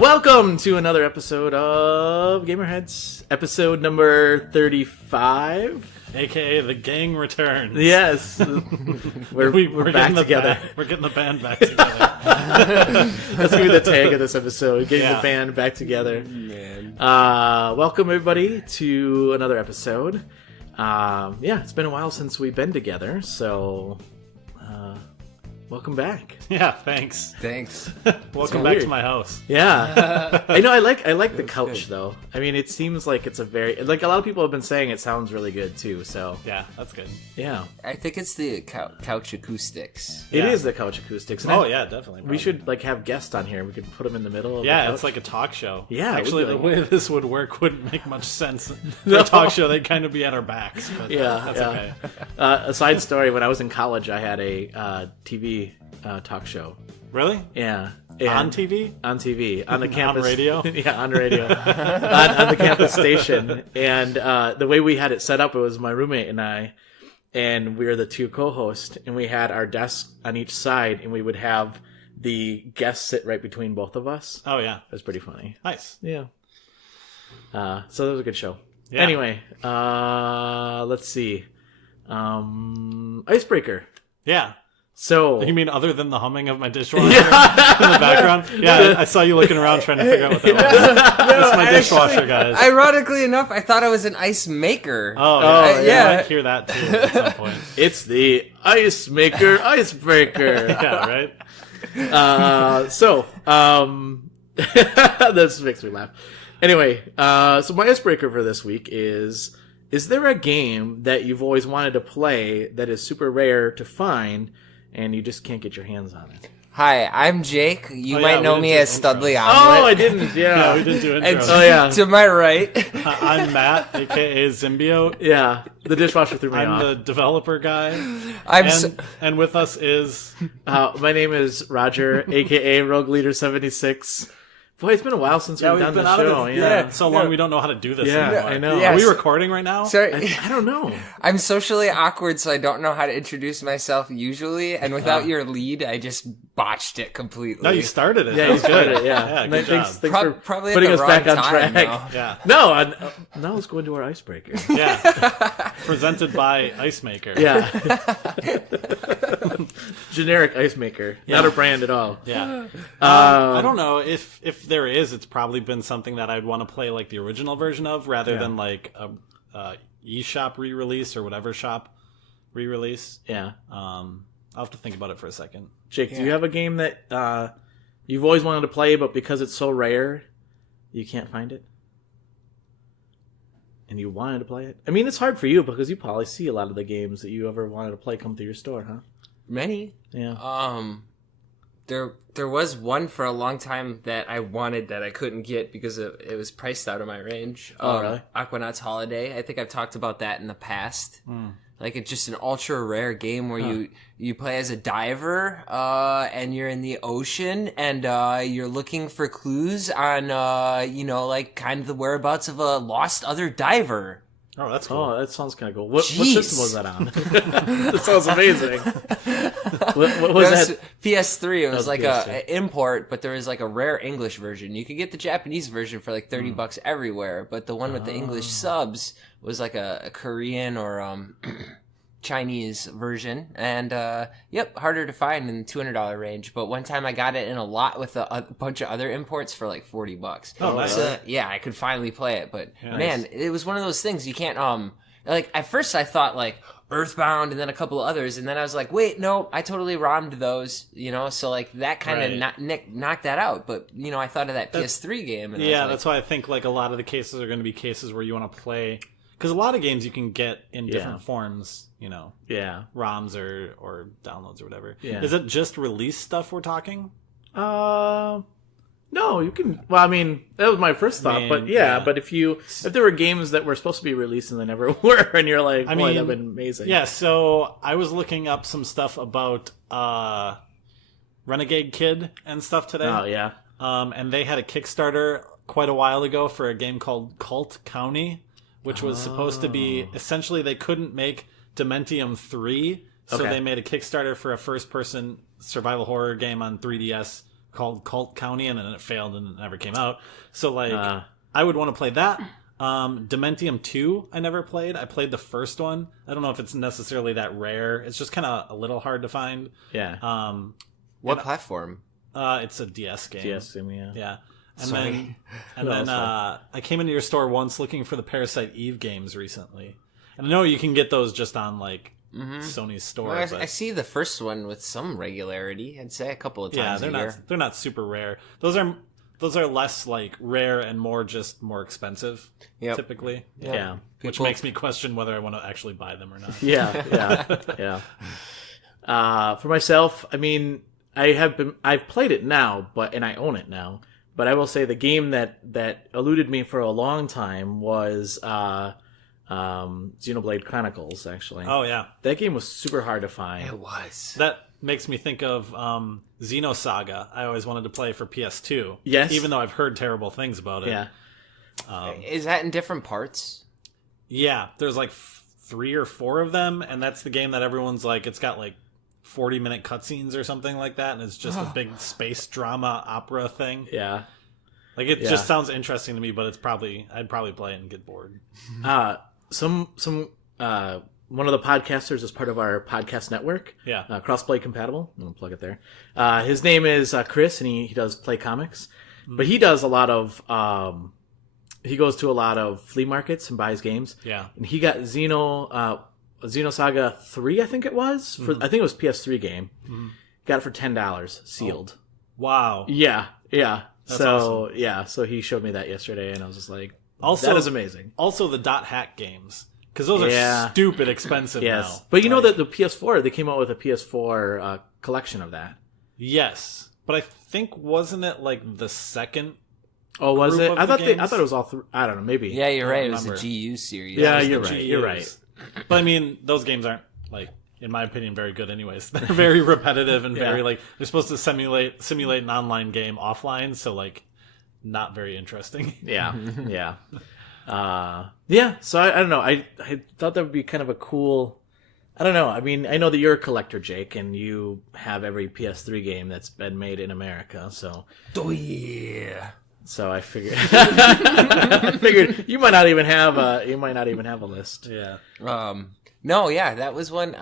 Welcome to another episode of GamerHeads, episode number 35. AKA the gang returns. Yes. We're back together. We're getting the band back together. That's going to be the tag of this episode, getting the band back together. Man. Welcome, everybody, to another episode. It's been a while since we've been together, so welcome back. Yeah, thanks. Welcome back to my house. Yeah. I know, I like the couch, though. I mean, it seems like it's a very... Like, a lot of people have been saying it sounds really good, too, so... Yeah, that's good. Yeah. I think it's the couch acoustics. It is the couch acoustics. And yeah, definitely. We should, have guests on here. We could put them in the middle of the couch. It's like a talk show. Yeah. Actually, the way this would work wouldn't make much sense. For a talk show, they'd kind of be at our backs. But that's okay. A side story, when I was in college, I had a TV talk show. Really? Yeah. On TV? On TV. On the campus. On radio? Yeah, on radio. on the campus station. And the way we had it set up, it was my roommate and I, and we were the two co-hosts, and we had our desks on each side, and we would have the guests sit right between both of us. Oh, yeah. It was pretty funny. Nice. Yeah. So that was a good show. Yeah. Anyway, let's see. Icebreaker. Yeah. So you mean other than the humming of my dishwasher in the background? Yeah, I saw you looking around trying to figure out what that was. It's my dishwasher, guys. Ironically enough, I thought it was an ice maker. Yeah. I might hear that too at some point. It's the Ice Maker Icebreaker. Yeah, right? This makes me laugh. Anyway, so my icebreaker for this week is there a game that you've always wanted to play that is super rare to find and you just can't get your hands on it? Hi, I'm Jake. You might know me as Studley Omelet. Oh, I didn't. Yeah, we didn't do intros. And to my right, I'm Matt, aka Symbiote. Yeah, the dishwasher threw me off. I'm the developer guy. And with us is... my name is Roger, aka Rogue Leader 76. Boy, it's been a while since we've done the show. Yeah, so long we don't know how to do this anymore. I know. Yes. Are we recording right now? Sorry. I don't know. I'm socially awkward, so I don't know how to introduce myself usually, and without your lead, I just botched it completely. No, you started it. Yeah, you started it, yeah. Yeah, good job. Thanks for Probably putting at us the back wrong on time, track. though. Yeah. No, now let's go into our icebreaker. Yeah. Presented by Ice Maker. Yeah. Generic ice maker. Not a brand at all. Yeah. I don't know if there is. It's probably been something that I'd want to play like the original version of rather than like a eShop re-release or whatever shop re-release. Yeah. I'll have to think about it for a second. Jake, do you have a game that you've always wanted to play, but because it's so rare, you can't find it? And you wanted to play it? I mean, it's hard for you because you probably see a lot of the games that you ever wanted to play come through your store, huh? Many. Yeah. There was one for a long time that I wanted that I couldn't get because it was priced out of my range. Really? Aquanauts Holiday. I think I've talked about that in the past. Like, it's just an ultra rare game where you play as a diver, and you're in the ocean, and you're looking for clues on, like kind of the whereabouts of a lost other diver. Oh, that's cool. Oh, that sounds kind of cool. What system was that on? That sounds amazing. What was that? PS3. It was like PS3. a import, but there was like a rare English version. You could get the Japanese version for like $30 everywhere, but the one with the English subs was like a Korean or Chinese version, and harder to find in the $200 range. But one time I got it in a lot with a bunch of other imports for like $40. Oh, nice. So, yeah, I could finally play it. But man, it was one of those things you can't like. At first, I thought like Earthbound and then a couple of others, and then I was like, wait, no, I totally ROM'd those. So like that kind of knocked that out. But I thought of that PS3 game. And that's why I think like a lot of the cases are going to be cases where you want to play. Because a lot of games you can get in different forms, ROMs or downloads or whatever. Yeah. Is it just release stuff we're talking? No, you can. Well, I mean, that was my first thought, but but if there were games that were supposed to be released and they never were, and you're like, boy, that'd been amazing. Yeah, so I was looking up some stuff about Renegade Kid and stuff today. Oh, yeah. And they had a Kickstarter quite a while ago for a game called Cult County, which was supposed to be, essentially they couldn't make Dementium 3, so they made a Kickstarter for a first-person survival horror game on 3DS called Cult County, and then it failed and it never came out. So like, I would want to play that. Dementium 2, I never played. I played the first one. I don't know if it's necessarily that rare. It's just kind of a little hard to find. Yeah. What platform? It's a DS game. DS game, yeah. Yeah. And then I came into your store once looking for the Parasite Eve games recently. And I know you can get those just on like Sony's store. Well, I see the first one with some regularity. I'd say a couple of times a year. They're not super rare. Those are less like rare and more expensive typically. Yeah. Which makes me question whether I want to actually buy them or not. Yeah. For myself, I mean, I've played it now, and I own it now. But I will say the game that eluded me for a long time was Xenoblade Chronicles, actually. Oh, yeah. That game was super hard to find. It was. That makes me think of Xenosaga. I always wanted to play for PS2. Yes. Even though I've heard terrible things about it. Yeah. Is that in different parts? Yeah. There's like 3 or 4 of them, and that's the game that everyone's like, it's got like 40-minute cutscenes or something like that, and it's just a big space drama opera thing. Yeah. Like, it just sounds interesting to me, but I'd probably play it and get bored. One of the podcasters is part of our podcast network. Yeah. Crossplaycompatible. I'm going to plug it there. His name is Chris, and he does play comics. Mm-hmm. But he does a lot of... he goes to a lot of flea markets and buys games. Yeah. And he got Xenosaga 3, I think it was. I think it was PS3 game. Mm-hmm. Got it for $10, sealed. Oh. Wow. Yeah. That's awesome. Yeah, so he showed me that yesterday, and I was just like, also, that is amazing. Also, the .hack games, because those are stupid expensive now. But you know that the PS4, they came out with a PS4 collection of that. Yes, but I think wasn't it like the second? Oh, was it? I thought it was all three. I don't know, maybe. Yeah, you're right. It was the GU series. Yeah, you're right. You're right. But I mean, those games aren't like, in my opinion, very good anyways. They're very repetitive and very like, they're supposed to simulate an online game offline, so like not very interesting. Yeah. So I don't know. I thought that would be kind of a cool, I don't know. I mean, I know that you're a collector, Jake, and you have every PS3 game that's been made in America, so. Oh yeah. So I figured you might not even have a list. Yeah. No, yeah, that was one.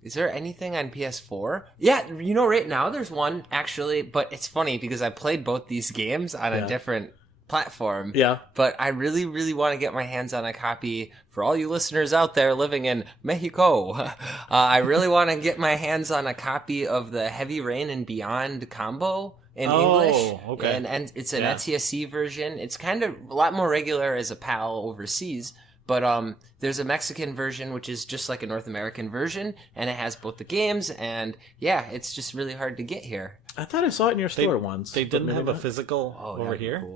Is there anything on PS4? Yeah, you know, right now there's one actually, but it's funny because I played both these games on a different platform. Yeah. But I really, really want to get my hands on a copy for all you listeners out there living in Mexico. I really want to get my hands on a copy of the Heavy Rain and Beyond combo in English. Okay. And it's an NTSC version. It's kind of a lot more regular as a PAL overseas. But there's a Mexican version, which is just like a North American version, and it has both the games, and it's just really hard to get here. I thought I saw it in your store once. They didn't have a physical over here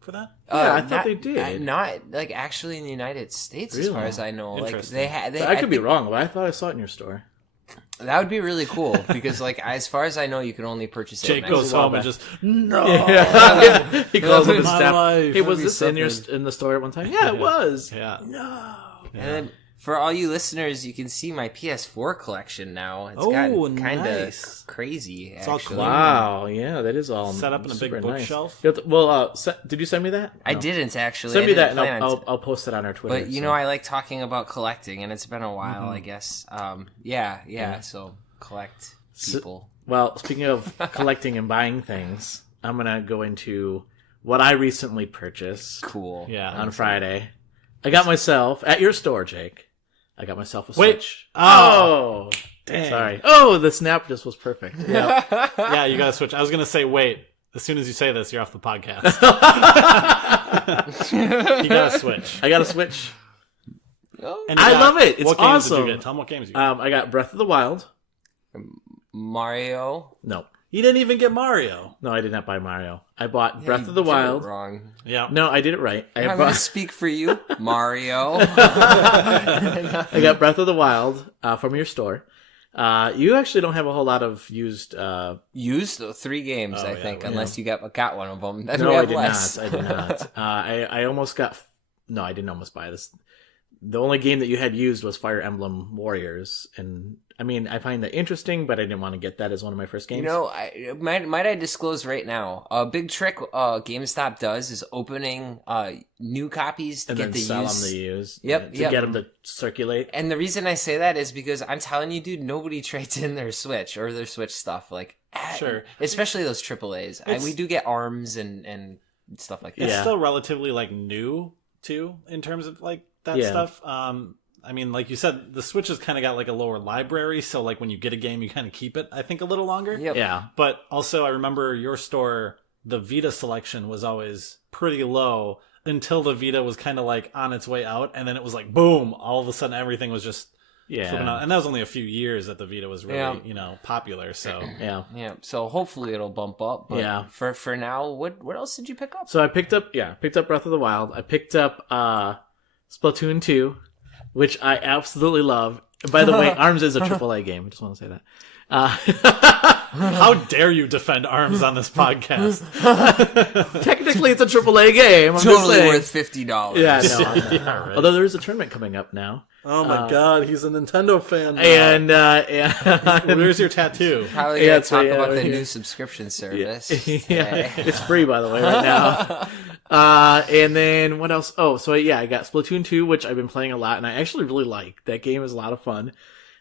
for that? Yeah, I thought they did. Not, like, actually in the United States, as far as I know. Like, I could be wrong, but I thought I saw it in your store. That would be really cool, because, like, as far as I know, you can only purchase it. Jake goes home and just, no! Yeah. He calls up his staff. Life. Hey, was this in the store at one time? Yeah, it was. Yeah. No. And then, for all you listeners, you can see my PS4 collection now. It's gotten kind of crazy, it's actually. Wow, yeah, that is all set up in a big bookshelf. Nice. Well, did you send me that? No. I didn't, actually. Send me that, and I'll post it on our Twitter. But, you know, I like talking about collecting, and it's been a while, I guess. So collect people. Well, speaking of collecting and buying things, I'm going to go into what I recently purchased. Cool. Yeah. On Friday. I got myself, at your store, Jake, I got myself a Switch. Oh! Dang. Sorry. Oh, the snap just was perfect. Yep. Yeah, you got to switch. I was going to say, wait. As soon as you say this, you're off the podcast. You got to switch. I got to switch. And I love it. It's what awesome. Games did you get? Tell me what games you got. I got Breath of the Wild. Mario. No. You didn't even get Mario. No, I did not buy Mario. I bought Breath of the Wild. Wrong. Yeah. No, I did it right. I'm going to speak for you, Mario. I got Breath of the Wild from your store. You actually don't have a whole lot of used... Used? 3 games, I think, unless you got one of them. No, I did not. I did not. I almost got... No, I didn't almost buy this. the only game that you had used was Fire Emblem Warriors, and I mean, I find that interesting, but I didn't want to get that as one of my first games. You know, might I disclose right now? A big trick GameStop does is opening new copies to and get then the sell used. them to use. Yep, to get them to circulate. And the reason I say that is because I'm telling you, dude, nobody trades in their Switch or their Switch stuff. Like, sure, especially those AAAs. We do get ARMs and stuff like that. It's still relatively like new too in terms of like that stuff. I mean, like you said, the Switch has kind of got like a lower library, so like when you get a game, you kind of keep it, I think, a little longer. Yep. Yeah. But also, I remember your store, the Vita selection was always pretty low until the Vita was kind of like on its way out, and then it was like, boom, all of a sudden everything was just flipping out. And that was only a few years that the Vita was really, popular, so. Yeah, so hopefully it'll bump up, but for now, what else did you pick up? So I picked up Breath of the Wild. I picked up Splatoon 2, which I absolutely love. By the way, ARMS is a AAA game. I just want to say that. How dare you defend ARMS on this podcast? Technically, it's a AAA game. I'm totally just worth $50. Yeah, no. Yeah, right. Although there is a tournament coming up now. Oh my god, he's a Nintendo fan now. And where's your tattoo? Probably gonna talk about the new subscription service. Yeah. It's free, by the way, right now. And then what else? Oh, so I got Splatoon 2, which I've been playing a lot, and I actually really like. That game is a lot of fun.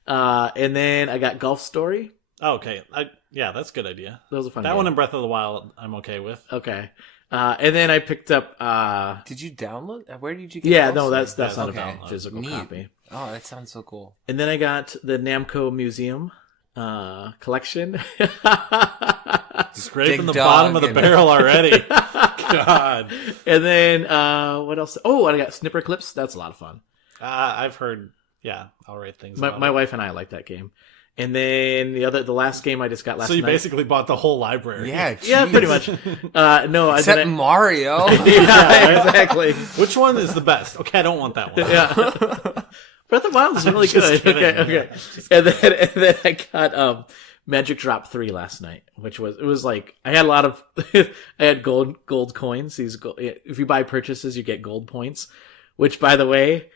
And then I got Golf Story. Oh, okay. That's a good idea. That was a fun That game. one in Breath of the Wild, I'm okay with. Okay. And then I picked up... Did you download? Where did you get Yeah, Golf no, Story? that's not a physical copy. Oh, that sounds so cool. And then I got the Namco Museum collection. Scraping the bottom of the barrel already. God. And then what else? Oh, and I got Snipper Clips. That's a lot of fun. I've heard, all right things. My wife and I like that game. And then the last game I just got last night. So you basically bought the whole library. Yeah, yeah, pretty much. No, except Mario. Yeah, exactly. Which one is the best? Okay, I don't want that one. Yeah. Breath of the Wild is really good. Okay. And then I got Magic Drop 3 last night, which was like I had a lot of I had gold coins. If you buy purchases, you get gold points. Which, by the way,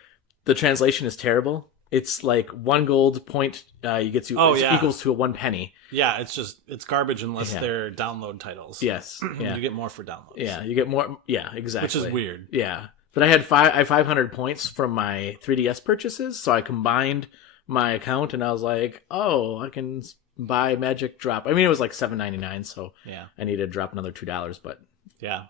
the translation is terrible. It's like 1 gold point you get to equals to 1 penny. Yeah, it's garbage unless they're download titles. Yes. Yeah. You get more for downloads. Yeah, you get more. Yeah, exactly. Which is weird. Yeah. But I had 500 points from my 3DS purchases, so I combined my account and I was like, oh, I can buy Magic Drop. I mean, it was like $7.99, so I needed to drop another $2, but yeah,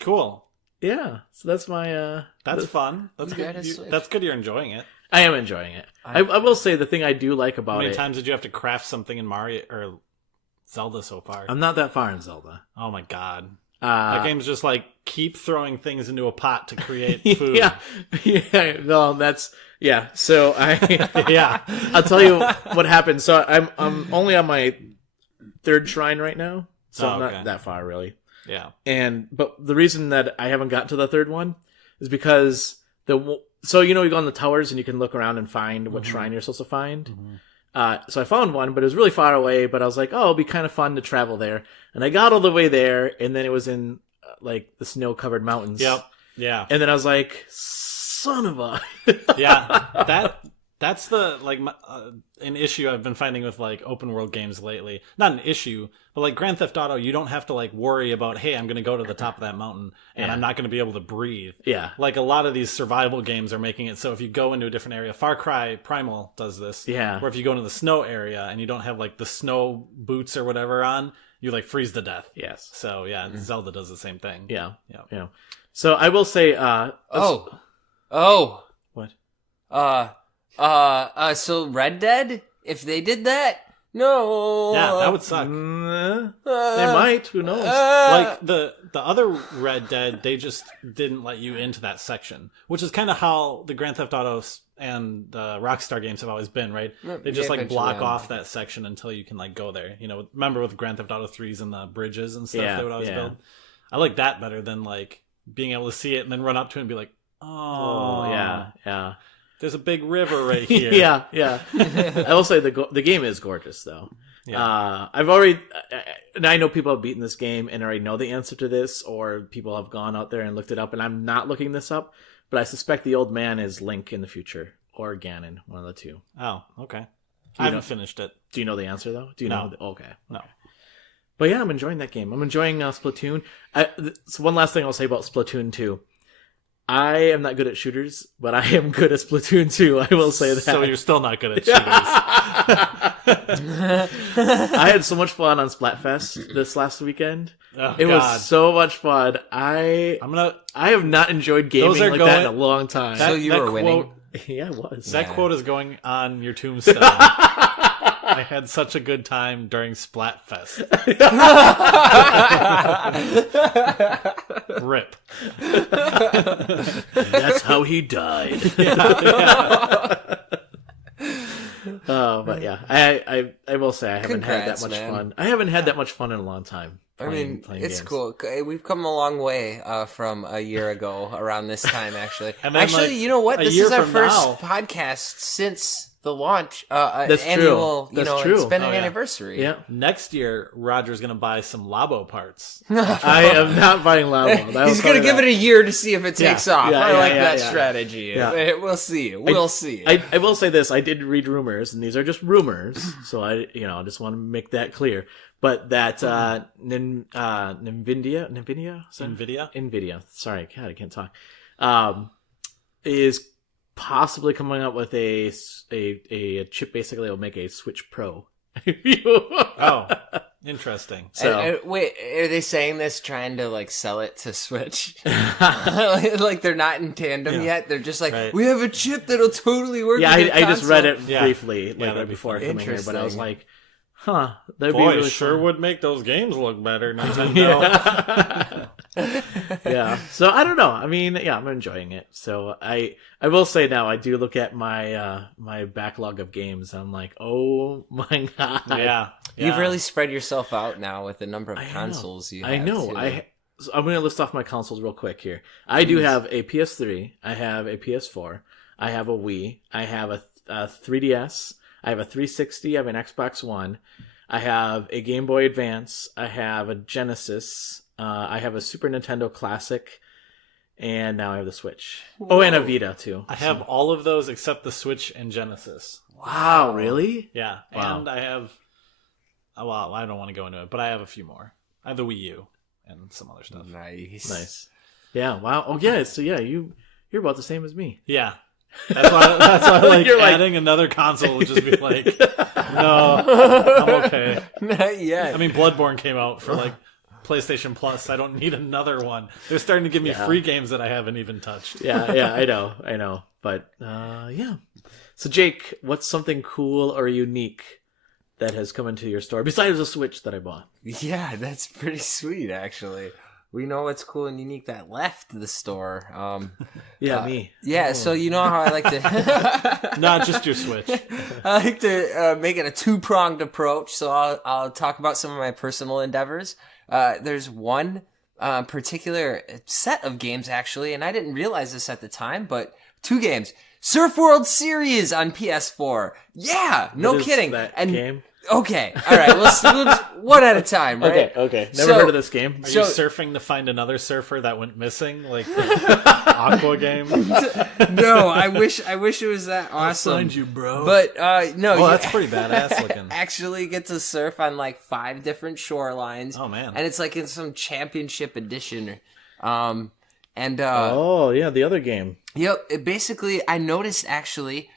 cool. Yeah, so that's my. That's fun. That's good. That's good. You're enjoying it. I am enjoying it. I will say the thing I do like about it. How many times did you have to craft something in Mario or Zelda so far? I'm not that far in Zelda. Oh my god. That game's just like keep throwing things into a pot to create food. Yeah. No, that's So yeah. I'll tell you what happened. So I'm only on my 3rd shrine right now, so I'm not that far really. Yeah. But the reason that I haven't gotten to the 3rd one is because so you go on the towers and you can look around and find what shrine you're supposed to find. Mm-hmm. So I found one, but it was really far away. But I was like, oh, it'll be kind of fun to travel there. And I got all the way there, and then it was in like the snow-covered mountains. Yep. Yeah. And then I was like, son of a. Yeah. That's the an issue I've been finding with like open world games lately. Not an issue, but like Grand Theft Auto, you don't have to like worry about, hey, I'm going to go to the top of that mountain and I'm not going to be able to breathe. Yeah. Like a lot of these survival games are making it so if you go into a different area, Far Cry Primal does this. Yeah. Where if you go into the snow area and you don't have like the snow boots or whatever on, you like freeze to death. Yes. So Zelda does the same thing. Yeah. So I will say. What? So Red Dead, if they did that, no. Yeah, that would suck. They might. Who knows? Like the other Red Dead, they just didn't let you into that section, which is kind of how the Grand Theft Autos and the Rockstar games have always been, right? They just like block off that section until you can like go there. Remember with Grand Theft Auto 3s and the bridges and stuff they would always build? I like that better than like being able to see it and then run up to it and be like, oh yeah. There's a big river right here. yeah. I will say the game is gorgeous, though. Yeah. I know people have beaten this game and already know the answer to this, or people have gone out there and looked it up, and I'm not looking this up. but I suspect the old man is Link in the future or Ganon, one of the two. Oh, okay. I haven't finished it. Do you know the answer though? Do you know? Okay. No. But yeah, I'm enjoying that game. I'm enjoying Splatoon. So one last thing I'll say about Splatoon 2. I am not good at shooters, but I am good at Splatoon 2. I will say that. So you're still not good at shooters. I had so much fun on Splatfest this last weekend. Oh, it was so much fun. I have not enjoyed gaming like that in a long time. So you were winning. Yeah, it was. That quote is going on your tombstone. I had such a good time during Splatfest. Rip. That's how he died. But yeah, I will say I haven't had that much fun. I haven't had that much fun in a long time. Playing it's games. cool. We've come a long way from a year ago around this time, actually. And then, actually, you know what? This is our first now, podcast since the launch. That's annual, true. That's true. It's been an anniversary. Yeah. Next year, Roger's going to buy some Labo parts. I am not buying Labo. He's going to give it a a year to see if it takes off. Yeah, I like that yeah. strategy. Yeah. We'll see. We'll see. I will say this. I did read rumors, and these are just rumors. So I just want to make that clear. But that NVIDIA. Sorry, God, I can't talk. Is possibly coming up with a chip. Basically, it'll make a Switch Pro. Oh, interesting. So wait, are they saying this trying to like sell it to Switch? Like they're not in tandem yet. They're just like, we have a chip that'll totally work. Yeah, with I just read it briefly, right before coming here, but I was like, "Huh, that'd be really sure fun. would make those games look better." Nintendo. Yeah. So I don't know. I mean, yeah, I'm enjoying it. So I will say now, I do look at my my backlog of games. And I'm like, oh my god. Yeah. You've really spread yourself out now with the number of consoles you have. I know. Too. So I'm going to list off my consoles real quick here. I do have a PS3. I have a PS4. I have a Wii. I have a 3DS. I have a 360. I have an Xbox One. I have a Game Boy Advance. I have a Genesis. I have a Super Nintendo Classic. And now I have the Switch. Whoa. Oh, and a Vita, too. I have all of those except the Switch and Genesis. Wow, really? Yeah. Wow. And I have... Well, I don't want to go into it, but I have a few more. I have the Wii U and some other stuff. Nice. Yeah, wow. Oh, yeah, so yeah, you're about the same as me. Yeah. That's why like adding another console would just be like, no, I'm okay. Not yet. I mean, Bloodborne came out for like PlayStation Plus. I don't need another one. They're starting to give me free games that I haven't even touched. Yeah, I know. But, yeah. So, Jake, what's something cool or unique that has come into your store besides the Switch that I bought? Yeah, that's pretty sweet, actually. We know what's cool and unique that left the store. Me. Yeah, so you know how I like to... Not just your Switch. I like to make it a two-pronged approach, so I'll talk about some of my personal endeavors. There's one particular set of games, actually, and I didn't realize this at the time, but 2 games. Surf World Series on PS4. Yeah, no kidding. That and game? Okay, all right. We'll just one at a time, right? Okay. Never heard of this game. Are you surfing to find another surfer that went missing, like the Aqua game? No, I wish it was that awesome. I'll find you, bro. But no, that's pretty badass looking. Actually, get to surf on like 5 different shorelines. Oh man! And it's like in some championship edition. The other game. Yep. Basically, I noticed actually.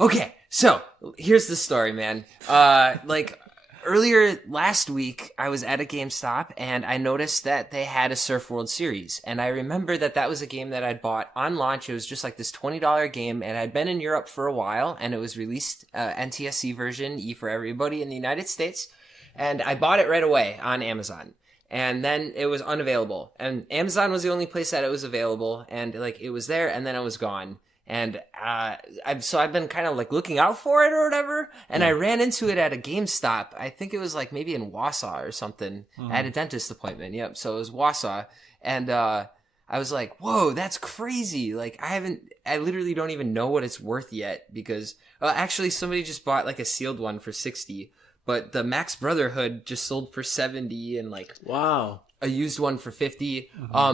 Okay, so here's the story, man. Like earlier last week, I was at a GameStop and I noticed that they had a Surf World Series. And I remember that was a game that I'd bought on launch. It was just like this $20 game, and I'd been in Europe for a while, and it was released NTSC version, E for everybody in the United States. And I bought it right away on Amazon. And then it was unavailable. And Amazon was the only place that it was available, and like it was there, and then it was gone. And I've been kind of like looking out for it or whatever. And I ran into it at a GameStop. I think it was like maybe in Wausau or something. I had a dentist appointment. Yep. So it was Wausau. And I was like, whoa, that's crazy. Like I literally don't even know what it's worth yet because actually somebody just bought like a sealed one for $60. But the Max Brotherhood just sold for $70 and like... Wow. a used one for $50.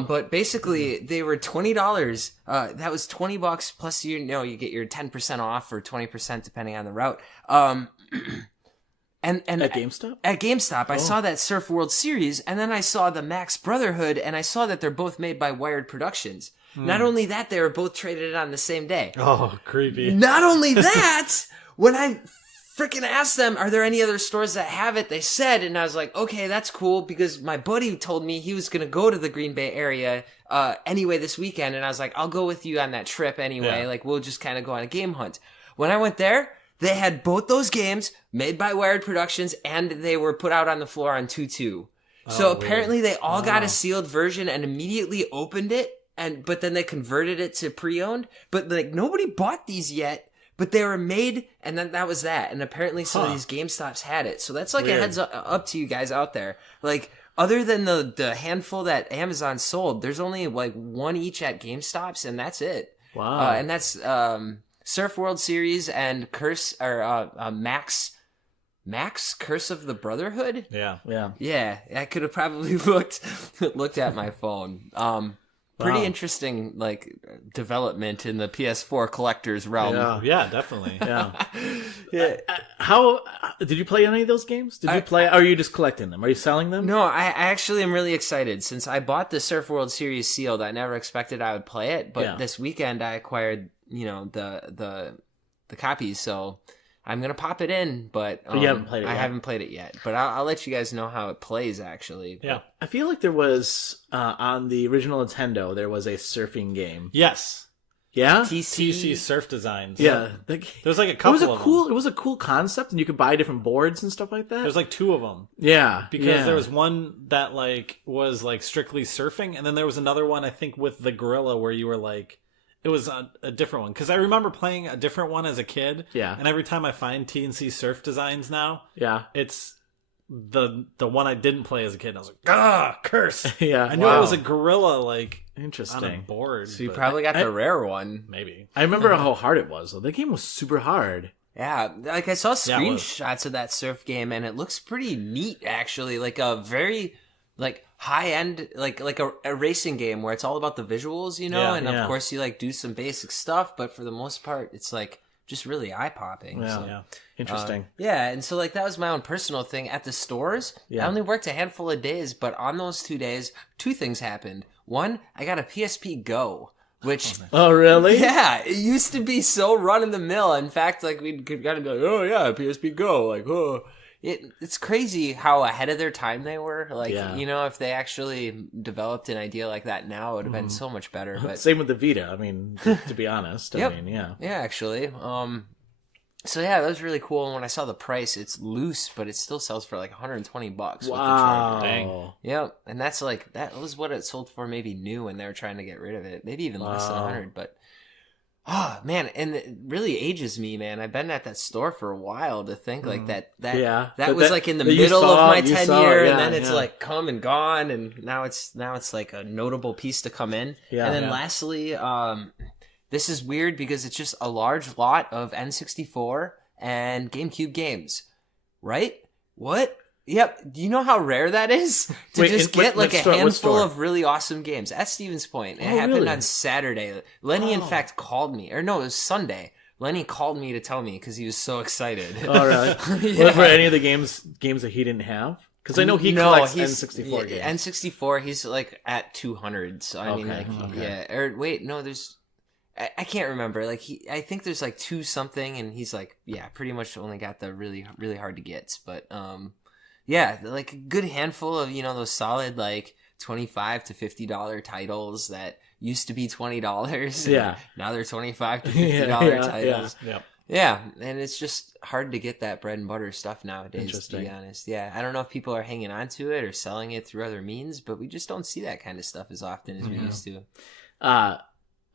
But basically they were $20. That was $20 plus, you get your 10% off or 20% depending on the route. And at GameStop? At GameStop, I saw that Surf World Series, and then I saw the Max Brotherhood, and I saw that they're both made by Wired Productions. Not only that, they were both traded on the same day. Oh, creepy. Not only that, when I freaking asked them, are there any other stores that have it? They said, and I was like, okay, that's cool, because my buddy told me he was going to go to the Green Bay area anyway this weekend, and I was like, I'll go with you on that trip anyway. Yeah. Like, we'll just kind of go on a game hunt. When I went there, they had both those games made by Wired Productions, and they were put out on the floor on 2/2. So apparently they all got a sealed version and immediately opened it, but then they converted it to pre-owned. But like nobody bought these yet, but they were made, and then that was that. And apparently some of these GameStops had it. So that's like a heads up to you guys out there. Like, other than the handful that Amazon sold, there's only like one each at GameStops, and that's it. Wow. And that's Surf World Series and Max Curse of the Brotherhood. Yeah. I could have probably looked at my phone. Pretty interesting, like, development in the PS4 collector's realm. Yeah, definitely. Yeah. How did you play any of those games? Did you play? Or are you just collecting them? Are you selling them? No, I actually am really excited. Since I bought the Surf World Series sealed, I never expected I would play it. But this weekend I acquired, the copies, so I'm gonna pop it in. But you haven't played it yet. I haven't played it yet, but I'll let you guys know how it plays. Actually, yeah. I feel like there was on the original Nintendo there was a surfing game. Yes. Yeah. TC Surf Designs. Yeah. There's like a couple. It was a cool concept, and you could buy different boards and stuff like that. There's like 2 of them. Yeah. Because there was one that like was like strictly surfing, and then there was another one I think with the gorilla where you were like. It was a different one, because I remember playing a different one as a kid. Yeah. And every time I find TNC Surf Designs now, it's the one I didn't play as a kid. And I was like, curse! Yeah. I knew it was a gorilla, like, interesting on a board. So you probably got the rare one. Maybe. I remember how hard it was, though. The game was super hard. Yeah, like I saw screenshots of that surf game, and it looks pretty neat, actually. Like a very, like, high end, like a racing game where it's all about the visuals, and of course you like do some basic stuff, but for the most part it's like just really eye popping. Interesting. And so like that was my own personal thing at the stores. I only worked a handful of days, but on those 2 days 2 things happened. One, I got a PSP Go, which oh really? Yeah, it used to be so run of the mill. In fact, like we'd kind of be like, oh yeah, PSP Go, like It's crazy how ahead of their time they were. Like, if they actually developed an idea like that now, it would have been so much better. But same with the Vita. I mean, to be honest. Yep. I mean, yeah. Yeah, actually. So yeah, that was really cool. And when I saw the price, it's loose, but it still sells for like $120. Wow. Dang. Yep. And that's like, that was what it sold for maybe new when they were trying to get rid of it. Maybe even less than 100, but oh man, and it really ages me, man. I've been at that store for a while to think like that was like in the middle of my tenure, and then it's like come and gone, and now it's like a notable piece to come in. And then lastly, this is weird because it's just a large lot of N64 and GameCube games, right? What? Yep. Do you know how rare that is to get like a handful of really awesome games at Stevens Point? It happened on Saturday. Lenny, in fact, called me. Or no, it was Sunday. Lenny called me to tell me because he was so excited. Oh, really? Were any of the games that he didn't have? Because I know he collects N64 games. N64, he's like at 200. So I mean, Or wait, no, there's. I can't remember. Like I think there's like 2 something, and he's like, pretty much only got the really really hard to get, but yeah, like a good handful of, those solid, like, $25 to $50 titles that used to be $20. Yeah. Now they're $25 to $50 titles. Yeah. And it's just hard to get that bread and butter stuff nowadays, to be honest. Yeah, I don't know if people are hanging on to it or selling it through other means, but we just don't see that kind of stuff as often as we used to. A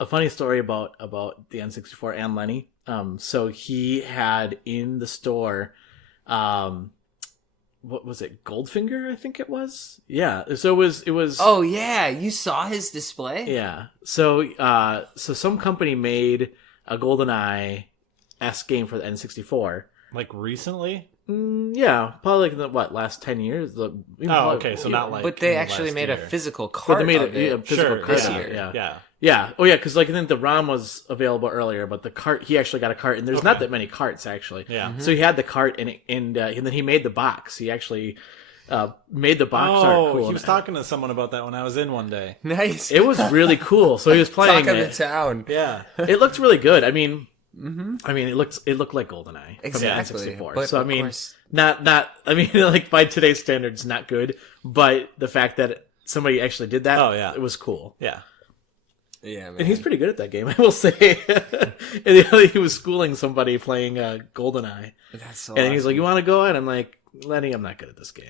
funny story about the N64 and Lenny. So he had in the store... what was it? Goldfinger, I think it was. Yeah. So it was. Oh yeah, you saw his display. Yeah. So some company made a GoldenEye-esque game for the N64, Like recently? Yeah, probably like in the last 10 years. Okay, so not like. But they actually made a physical cart. But they made of it. physical cart this of year. it, Yeah. Yeah. Oh, yeah, because like I think the ROM was available earlier, but the cart, he actually got a cart, and there's not that many carts actually. Yeah. So he had the cart, and then he made the box. He actually made the box art cool. He was talking to someone about that when I was in one day. Nice. It was really cool. So he was playing Talk of the town. Yeah. It looked really good. I mean, it looked like GoldenEye Exactly. from the N64. But so I mean, not like by today's standards, not good. But the fact that somebody actually did that, it was cool. Yeah. Yeah, man. And he's pretty good at that game, I will say. And he was schooling somebody playing GoldenEye. That's so and awesome. he's like, "You want to go?" And I'm like, "Lenny, I'm not good at this game."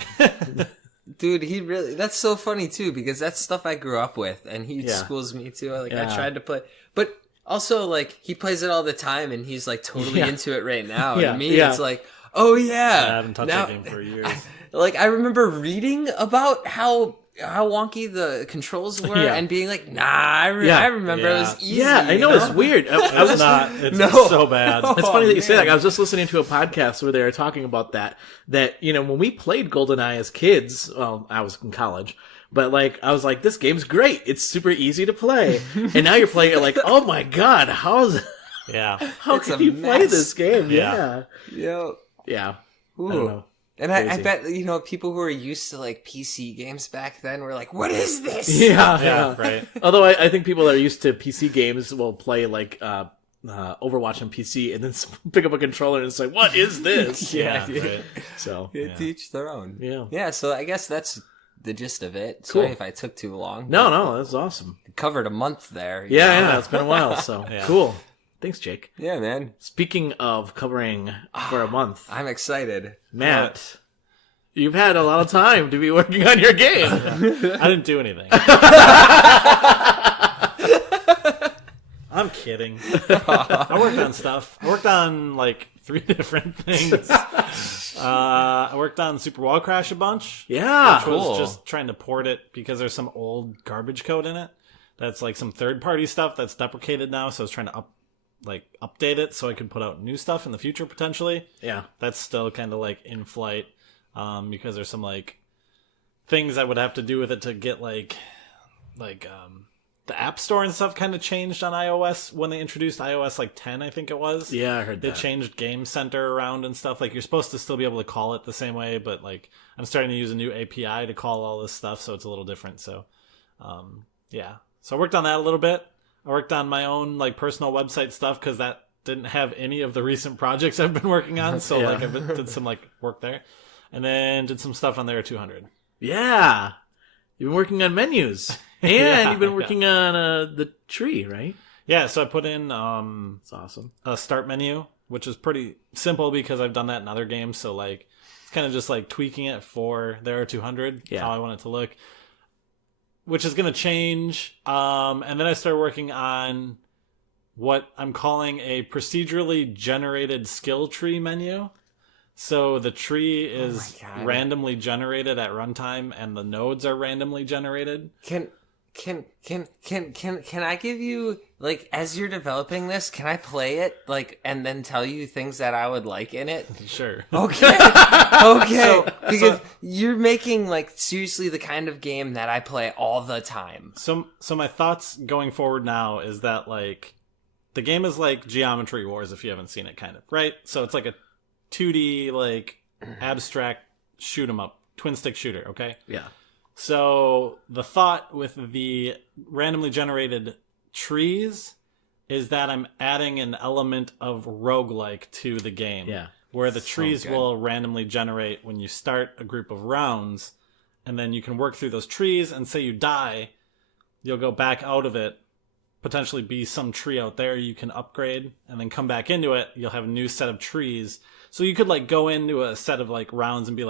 Dude, that's so funny too, because that's stuff I grew up with, and he schools me too. I tried to play, but also like he plays it all the time, and he's like totally into it right now. And to me, it's like, oh yeah, I haven't touched that game for years. I remember reading about how wonky the controls were, and being like, nah, I remember it was easy. Yeah, I know, it's weird. It's so bad. It's funny that you say that. I was just listening to a podcast where they were talking about that when we played GoldenEye as kids, well, I was in college, but I was like, this game's great. It's super easy to play. And now you're playing it like, oh my god, how can you play this game? Yeah. Yo. Yeah. Ooh. I don't know. And I bet, people who are used to PC games back then were like, what is this? Yeah. Right. Although I think people that are used to PC games will play Overwatch on PC and then pick up a controller and say, what is this? Right. So to each their own. Yeah. Yeah, so I guess that's the gist of it. Sorry Cool. if I took too long. No, that's awesome. Covered a month there. Yeah, it's been a while, so cool. Thanks, Jake. Yeah, man. Speaking of covering for a month, I'm excited. Matt, you've had a lot of time to be working on your game. I didn't do anything. I'm kidding. I worked on stuff. I worked on 3 different things. I worked on Super Wall Crash a bunch. Yeah, which was just trying to port it because there's some old garbage code in it. That's some third-party stuff that's deprecated now. So I was trying to update it so I could put out new stuff in the future potentially. Yeah, that's still kind of in flight because there's some things I would have to do with it to get the App Store and stuff kind of changed on iOS when they introduced iOS 10, I think it was. Yeah, I heard that. They changed Game Center around and stuff. You're supposed to still be able to call it the same way, but I'm starting to use a new API to call all this stuff, so it's a little different. So, yeah. So I worked on that a little bit. I worked on my own personal website stuff because that didn't have any of the recent projects I've been working on. So I did some work there, and then did some stuff on there 200. Yeah, you've been working on menus, and you've been working on the tree, right? Yeah. So I put in it's awesome, a start menu, which is pretty simple because I've done that in other games. So it's kind of just tweaking it for there 200. Yeah. How I want it to look. Which is going to change. And then I started working on what I'm calling a procedurally generated skill tree menu. So the tree is randomly generated at runtime and the nodes are randomly generated. Can I give you as you're developing this, can I play it and then tell you things that I would like in it? Sure. Okay. Because you're making seriously the kind of game that I play all the time. So my thoughts going forward now is that the game is Geometry Wars if you haven't seen it, kind of, right? So it's a 2D abstract shoot 'em up twin stick shooter, okay? Yeah. So the thought with the randomly generated trees is that I'm adding an element of roguelike to the game. Yeah. Where the trees will randomly generate when you start a group of rounds, and then you can work through those trees, and say you die, you'll go back out of it, potentially be some tree out there you can upgrade, and then come back into it, you'll have a new set of trees. So you could go into a set of rounds and be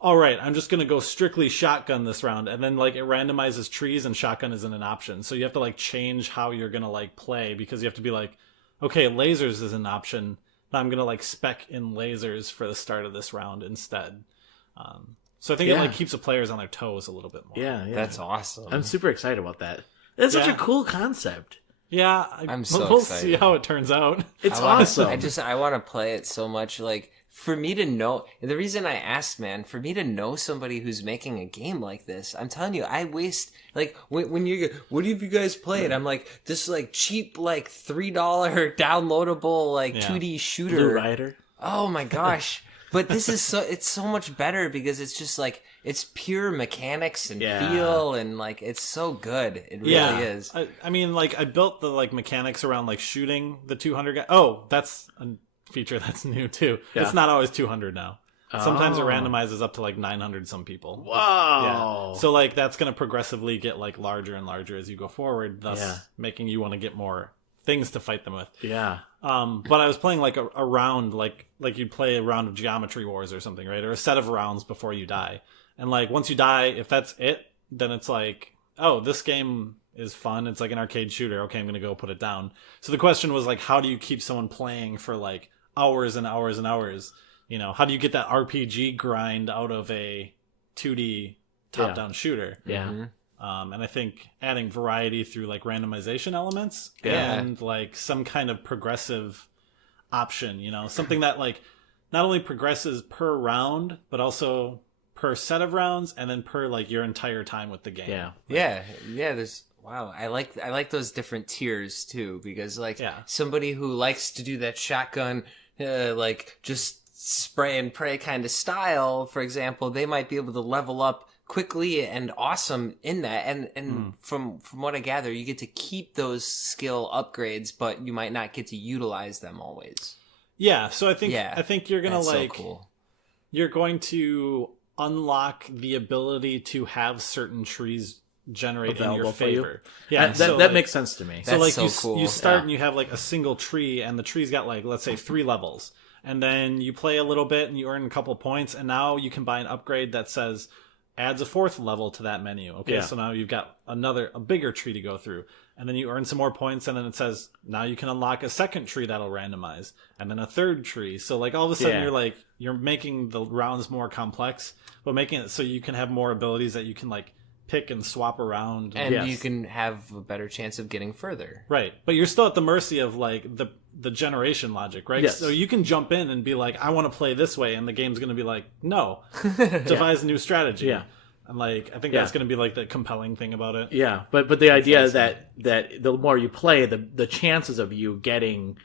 all right, I'm just going to go strictly shotgun this round. And then it randomizes trees and shotgun isn't an option. So you have to change how you're going to play because you have to be okay, lasers is an option. Now I'm going to spec in lasers for the start of this round instead. So I think it keeps the players on their toes a little bit more. Yeah. That's awesome. I'm super excited about that. That's such a cool concept. Yeah, I'm so we'll excited. see how it turns out. It's awesome. I want to play it so much. for me to know, the reason I asked, man, for me to know somebody who's making a game like this, I'm telling you, I waste, like, when you go, what have you guys played? I'm like, this, like, cheap, like, $3 downloadable, like, 2D shooter. Blue Rider. Oh my gosh. But this is it's so much better because it's just, like, it's pure mechanics and feel, and, like, it's so good. It really is. I mean, like, I built the, like, mechanics around, like, shooting the 200 guy. Oh, that's a feature that's new too. It's not always 200 now. Sometimes it randomizes up to like 900 some people. Wow. Yeah. So like that's going to progressively get like larger and larger as you go forward, thus making you want to get more things to fight them with. Yeah. But I was playing like a round, like you'd play a round of Geometry Wars or something, right? Or a set of rounds before you die. And like once you die, if that's it, then it's like, oh, this game is fun. It's like an arcade shooter. Okay, I'm going to go put it down. So the question was like, how do you keep someone playing for like hours and hours and hours? You know, how do you get that RPG grind out of a 2D top-down shooter? Yeah. And I think adding variety through like randomization elements and like some kind of progressive option, you know, something that like not only progresses per round, but also per set of rounds and then per like your entire time with the game. Yeah. There's wow. I like those different tiers too, because like somebody who likes to do that shotgun, like just spray and pray kind of style, for example, they might be able to level up quickly and awesome in that. And from what I gather, you get to keep those skill upgrades, but you might not get to utilize them always. Yeah. So I think you're gonna like so cool. You're going to unlock the ability to have certain trees generate in your favor. Yeah, that makes sense to me. So like you start and you have like a single tree, and the tree's got like, let's say 3 levels, and then you play a little bit and you earn a couple points, and now you can buy an upgrade that says adds a 4th level to that menu. Okay, so now you've got a bigger tree to go through, and then you earn some more points, and then it says now you can unlock a second tree that'll randomize, and then a third tree. So like all of a sudden you're making the rounds more complex, but making it so you can have more abilities that you can like pick and swap around, and you can have a better chance of getting further. Right, but you're still at the mercy of like the generation logic, right? Yes. So you can jump in and be like, I want to play this way, and the game's going to be like, no, devise a new strategy. Yeah. And like I think that's going to be like the compelling thing about it. Yeah, but the idea that the more you play, the chances of you getting.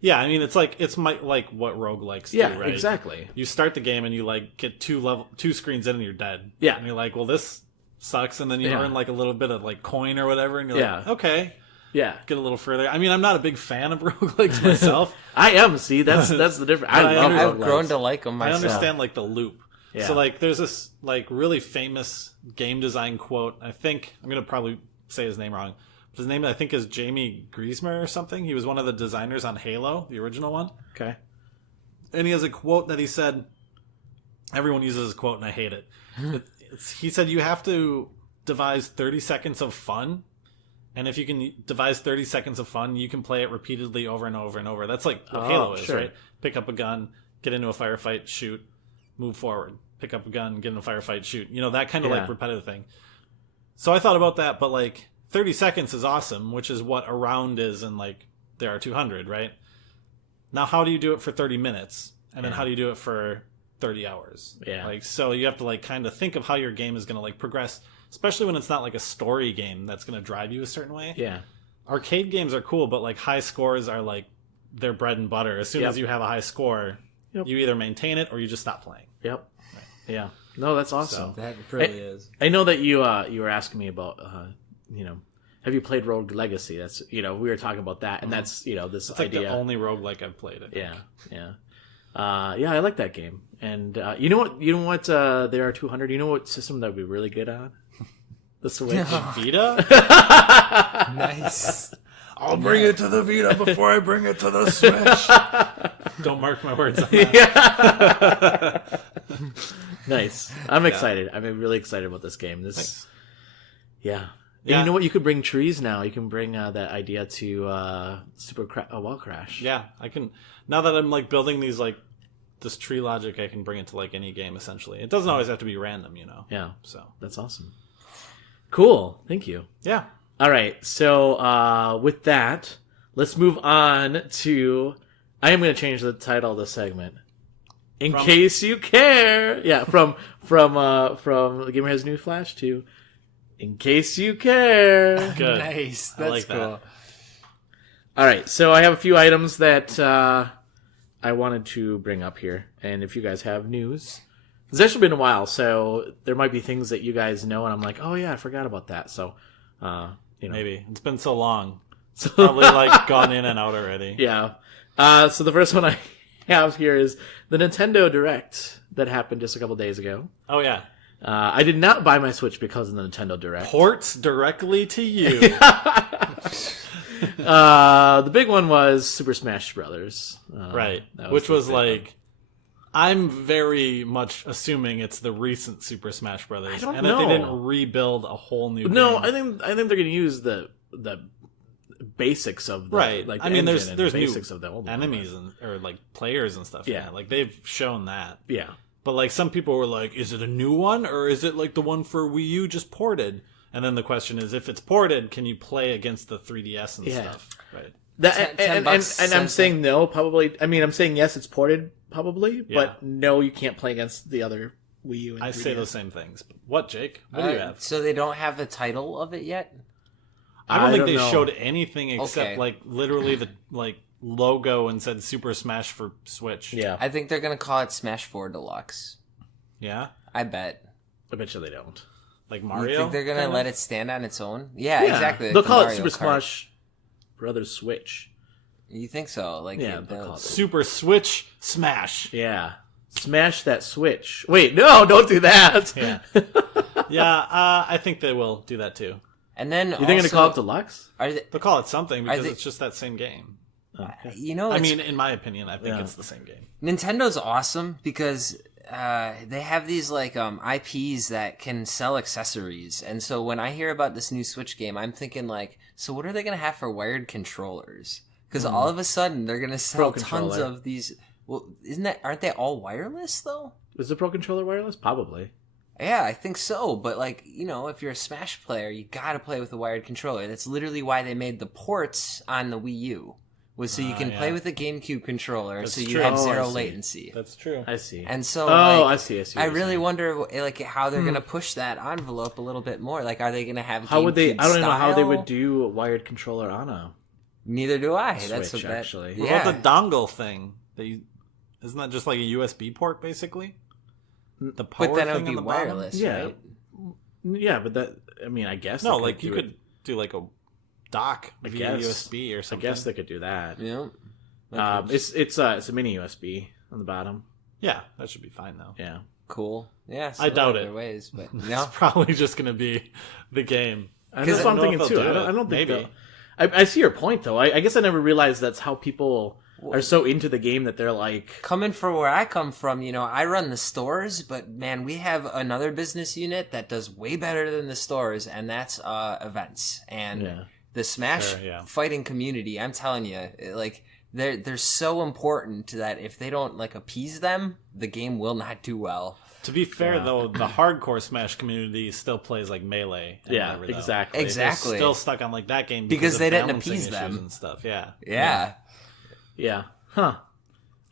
Yeah, I mean it's like what roguelikes do, right? Exactly. You start the game and you like get 2 screens in and you're dead. Yeah. And you're like, well, this sucks, and then you earn like a little bit of like coin or whatever, and you're like, okay. Yeah, get a little further. I mean, I'm not a big fan of roguelikes myself. I am. See, that's the difference. I've grown to like them myself. I understand like the loop. Yeah. So like, there's this like really famous game design quote. I think I'm gonna probably say his name wrong. But his name I think is Jamie Griesmer or something. He was one of the designers on Halo, the original one. Okay. And he has a quote that he said. Everyone uses his quote, and I hate it. He said you have to devise 30 seconds of fun. And if you can devise 30 seconds of fun, you can play it repeatedly over and over and over. That's like what Halo is, right? Pick up a gun, get into a firefight, shoot, move forward. Pick up a gun, get in a firefight, shoot. You know, that kind of like repetitive thing. So I thought about that, but like 30 seconds is awesome, which is what a round is in like there are 200, right? Now, how do you do it for 30 minutes? And then how do you do it for 30 hours? Yeah. Like, so you have to like kind of think of how your game is going to like progress, especially when it's not like a story game that's going to drive you a certain way. Yeah. Arcade games are cool, but like high scores are like their bread and butter. As soon as you have a high score, you either maintain it or you just stop playing. Yep. Right. Yeah. No, that's awesome. So, that really is. I know that you were asking me about have you played Rogue Legacy? That's we were talking about that, and that's this it's idea. Like the only roguelike I've played. Yeah. I like that game. And you know what? There are 200. You know what system that would be really good on? The Switch. Vita. Nice. I'll bring it to the Vita before I bring it to the Switch. Don't mark my words on that. Nice. I'm excited. I'm really excited about this game. Yeah. And you know what? You could bring trees now. You can bring that idea to Wall Crash. Yeah, I can. Now that I'm like building these like this tree logic, I can bring it to like any game essentially. It doesn't always have to be random, Yeah. So that's awesome. Cool. Thank you. Yeah. All right. So with that, let's move on to. I am going to change the title of the segment. In case you care. Yeah, from the GamerHeads New Flash to In case you care. Good. Nice. That's I like cool. That. All right, so I have a few items that I wanted to bring up here, and if you guys have news, it's actually been a while, so there might be things that you guys know, and I'm like, oh yeah, I forgot about that. So, maybe it's been so long, it's probably like gone in and out already. Yeah. So the first one I have here is the Nintendo Direct that happened just a couple days ago. Oh yeah. I did not buy my Switch because of the Nintendo Direct. Ports directly to you. The big one was Super Smash Brothers. Right. Which was like, I'm very much assuming it's the recent Super Smash Brothers. I don't and know. that they didn't rebuild a whole new game. No, I think they're going to use the basics of the right. like the I mean, there's basics new of the old enemies or like players and stuff. Yeah. Like they've shown that. Yeah. But like some people were like, is it a new one or is it like the one for Wii U just ported? And then the question is, if it's ported, can you play against the 3DS and stuff? Right. And I'm saying no, probably. I mean, I'm saying yes, it's ported, probably, but no, you can't play against the other Wii U and 3DS. I say those same things. What, Jake? What do you have? So they don't have the title of it yet? I don't think they showed anything except like literally the like logo and said Super Smash for Switch. Yeah. I think they're going to call it Smash 4 Deluxe. Yeah? I bet. I bet you they don't. Like Mario? You think they're going to let it stand on its own? Yeah, exactly. They'll call it Mario Super Kart. Smash Brothers Switch. You think so? Like, yeah, they'll call it Super Switch Smash. Yeah. Smash that Switch. Wait, no, don't do that. Yeah. Yeah, I think they will do that too. And then you think they're going to call it Deluxe? They'll call it something because it's just that same game. Okay. You know, I mean, in my opinion, I think it's the same game. Nintendo's awesome because they have these like IPs that can sell accessories, and so when I hear about this new Switch game, I'm thinking like, so what are they going to have for wired controllers? Because all of a sudden they're going to sell tons of these. Well, aren't they all wireless though? Is the Pro Controller wireless? Probably. Yeah, I think so. But like, you know, if you're a Smash player, you got to play with a wired controller. That's literally why they made the ports on the Wii U. Was so you can play with a GameCube controller, That's so you true. have zero latency. That's true. I see. And so, I see. I really wonder, like, how they're gonna push that envelope a little bit more. Like, are they gonna have? How would they? I don't even know how they would style? do a wired controller on a Neither do I. Switch, That's what that. actually. What Yeah. about the dongle thing? Isn't that just like a USB port, basically? The power But then it thing would be on the bottom? wireless, Yeah. right? Yeah, but that. I mean, I guess. No, they like could you do could do like a dock I via guess. USB or I something. guess they could do that. Yeah. It's a mini USB on the bottom. Yeah, that should be fine though. Yeah. Cool. Yeah. I doubt other it. Ways, but It's no. probably just going to be the game. And that's what I'm thinking too. I don't think maybe. I see your point though. I guess I never realized that's how people are so into the game that they're like. Coming from where I come from, you know, I run the stores, but man, we have another business unit that does way better than the stores, and that's events. And the Smash fighting community, I'm telling you, like they're so important that if they don't like appease them, the game will not do well. To be fair, though, the hardcore Smash community still plays like Melee. And Yeah, whatever, though. exactly. Exactly. They're still stuck on like that game Because of they didn't balancing appease issues them. and stuff. Yeah. Yeah. Yeah. Huh.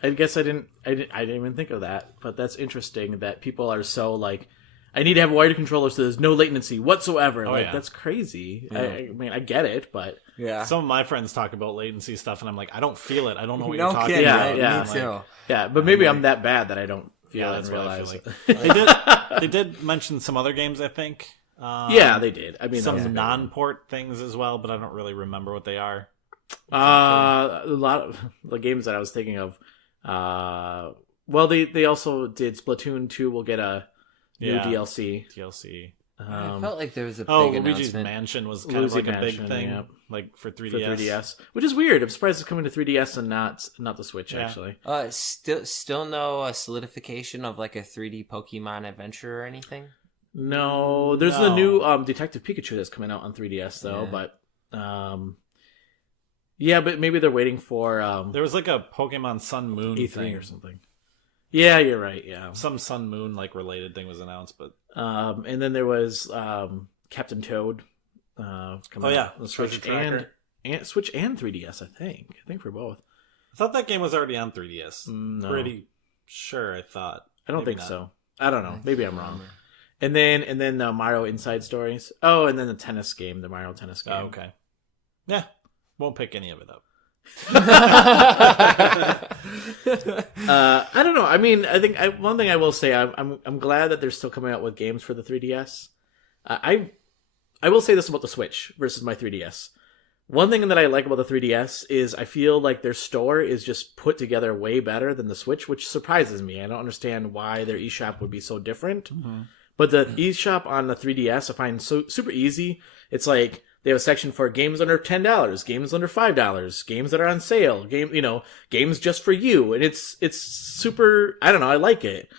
I guess I didn't even think of that, but that's interesting that people are so like, I need to have a wired controller so there's no latency whatsoever. That's crazy. Yeah. I mean, I get it, but Yeah. Some of my friends talk about latency stuff, and I'm like, I don't feel it. I don't know what No you're talking kidding. about. Yeah, Me too. yeah, but maybe I'm that bad that I don't feel Yeah, it that's and what I realize feel it. like. They did mention some other games, I think. Yeah, they did. I mean, that was a some big one. non-port things as well, but I don't really remember what they are. A lot of the games that I was thinking of. Well, they also did Splatoon 2. Will get a new DLC. I felt like there was a big Luigi's announcement. Mansion was kind Luigi of like a Mansion, big thing, yeah. like for 3DS. For 3DS, which is weird. I'm surprised it's coming to 3DS and not the Switch. Yeah. Actually, Still no solidification of like a 3D Pokemon adventure or anything. no. There's the new Detective Pikachu that's coming out on 3DS though, Yeah. but yeah, but maybe they're waiting for There was like a Pokemon Sun Moon E3 thing or something. Yeah, you're right. Yeah, Some Sun Moon like related thing was announced, but and then there was Captain Toad. Coming out on the Switch Treasure and Switch and 3DS. I think for both. I thought that game was already on 3DS. No. sure. I thought. I don't think so. I don't know. Maybe I'm wrong. And then the Mario Inside Stories. Oh, and then the tennis game, the Mario tennis game. Oh, okay. Yeah, won't pick any of it up. I don't know. I mean, I think one thing I will say, I'm glad that they're still coming out with games for the 3DS. I will say this about the Switch versus my 3DS. One thing that I like about the 3DS is I feel like their store is just put together way better than the Switch, which surprises me. I don't understand why their eShop would be so different. Mm-hmm. But the eShop on the 3DS I find so super easy. It's like they have a section for games under $10, games under $5, games that are on sale, games just for you, and it's super. I don't know. I like it,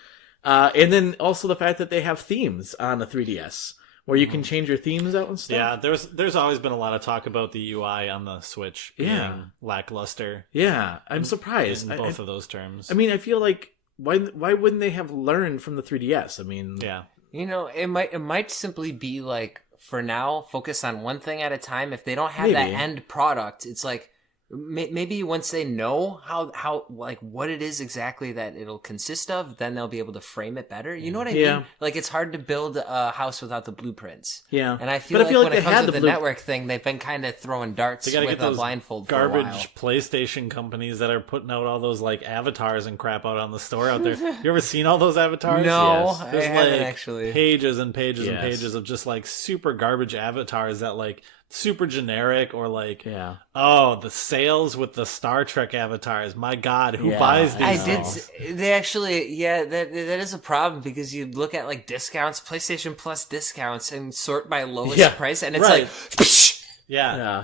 and then also the fact that they have themes on the 3DS where you can change your themes out and stuff. Yeah, there's always been a lot of talk about the UI on the Switch being lackluster. Yeah, I'm surprised in both of those terms. I mean, I feel like why wouldn't they have learned from the 3DS? I mean, yeah, it might simply be like, for now, focus on one thing at a time. If they don't have that end product, it's like maybe once they know how like what it is exactly that it'll consist of, then they'll be able to frame it better. You know what I mean? Like, it's hard to build a house without the blueprints. Yeah, and I feel like when it comes to the network thing, they've been kind of throwing darts with a blindfold. Garbage PlayStation companies that are putting out all those like avatars and crap out on the store out there. You ever seen all those avatars? No, There's I haven't actually. Pages and pages and pages of just like super garbage avatars that like. Super generic, or like, the sales with the Star Trek avatars. My God, who buys these? They actually, that is a problem, because you look at like discounts, PlayStation Plus discounts, and sort by lowest price, and it's like,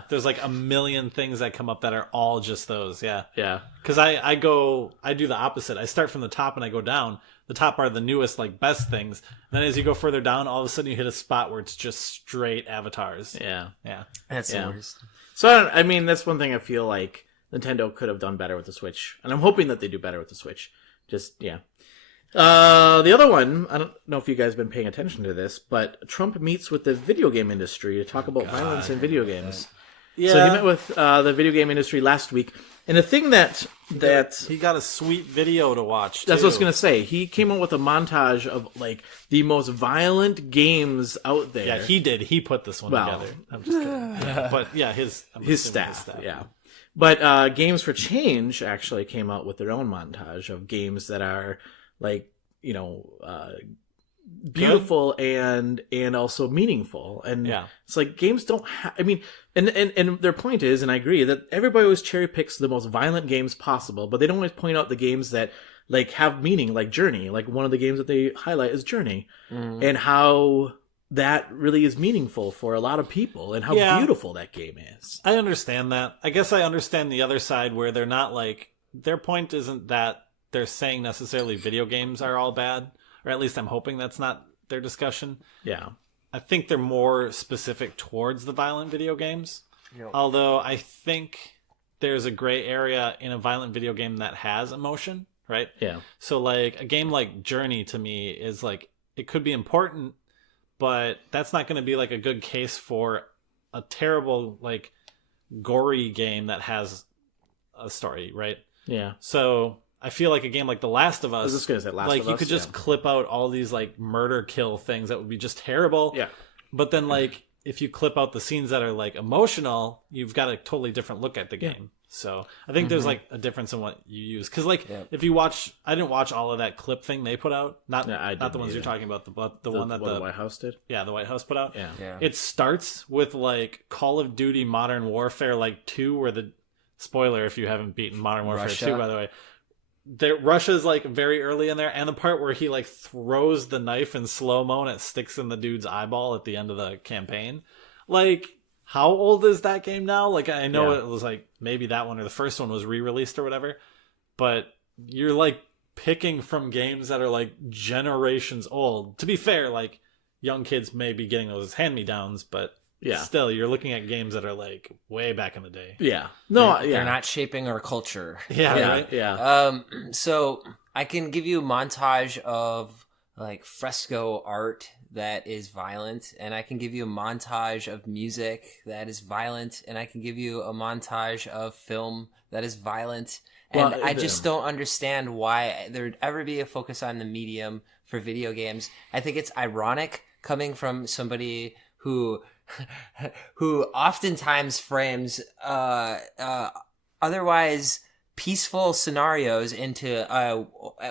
there's like a million things that come up that are all just those. Because I do the opposite. I start from the top and I go down. The top are the newest, like, best things. And then as you go further down, all of a sudden you hit a spot where it's just straight avatars. Yeah. That's the worst. So, I mean, that's one thing I feel like Nintendo could have done better with the Switch. And I'm hoping that they do better with the Switch. The other one, I don't know if you guys have been paying attention to this, but Trump meets with the video game industry to talk about violence in video games. Yeah. So he met with the video game industry last week. And the thing that he got a sweet video to watch, too. That's what I was going to say. He came up with a montage of like the most violent games out there. Yeah, he did. He put this one together. I'm just kidding. But yeah, his staff. Yeah. But Games for Change actually came out with their own montage of games that are like, beautiful and also meaningful, and it's like games don't I mean, and their point is, and I agree, that everybody always cherry picks the most violent games possible, but they don't always point out the games that like have meaning, like Journey. Like, one of the games that they highlight is Journey, and how that really is meaningful for a lot of people, and how beautiful that game is. I understand that. I guess I understand the other side, where they're not like, their point isn't that they're saying necessarily video games are all bad. Or at least I'm hoping that's not their discussion. Yeah. I think they're more specific towards the violent video games. Yep. Although I think there's a gray area in a violent video game that has emotion, right? Yeah. So like a game like Journey to me is like, it could be important, but that's not going to be like a good case for a terrible, like, gory game that has a story, right? Yeah. So I feel like a game like The Last of Us, I was just gonna say Last of Us, you could just clip out all these like murder kill things that would be just terrible. Yeah. But then like if you clip out the scenes that are like emotional, you've got a totally different look at the game. So I think there's like a difference in what you use. Because like if you watch, I didn't watch all of that clip thing they put out. Not the ones you're talking about, the one that the White House did. Yeah, the White House put out. Yeah. It starts with like Call of Duty Modern Warfare like 2, where the spoiler if you haven't beaten Modern Warfare 2, by the way. Russia's like very early in there, and the part where he like throws the knife in slow-mo and it sticks in the dude's eyeball at the end of the campaign. Like, how old is that game now? Like, I know it was like maybe that one or the first one was re-released or whatever, but you're like picking from games that are like generations old. To be fair, like, young kids may be getting those hand-me-downs, but still, you're looking at games that are like way back in the day. Yeah. They're not shaping our culture. Yeah. So I can give you a montage of like fresco art that is violent, and I can give you a montage of music that is violent, and I can give you a montage of film that is violent, And I just don't understand why there'd ever be a focus on the medium for video games. I think it's ironic coming from somebody who oftentimes frames otherwise peaceful scenarios into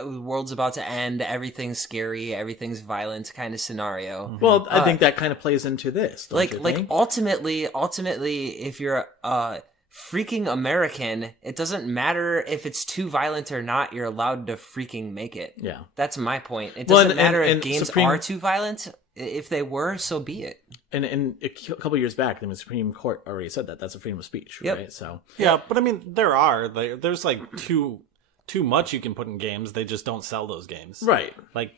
world's about to end, everything's scary, everything's violent kind of scenario. Well, I think that kind of plays into this. Like ultimately, if you're freaking American, it doesn't matter if it's too violent or not. You're allowed to freaking make it. Yeah, that's my point. It doesn't matter if games are too violent. If they were, so be it. And a couple of years back, the Supreme Court already said that that's a freedom of speech, right? So yeah, but I mean, there's like too much you can put in games. They just don't sell those games, right? Like,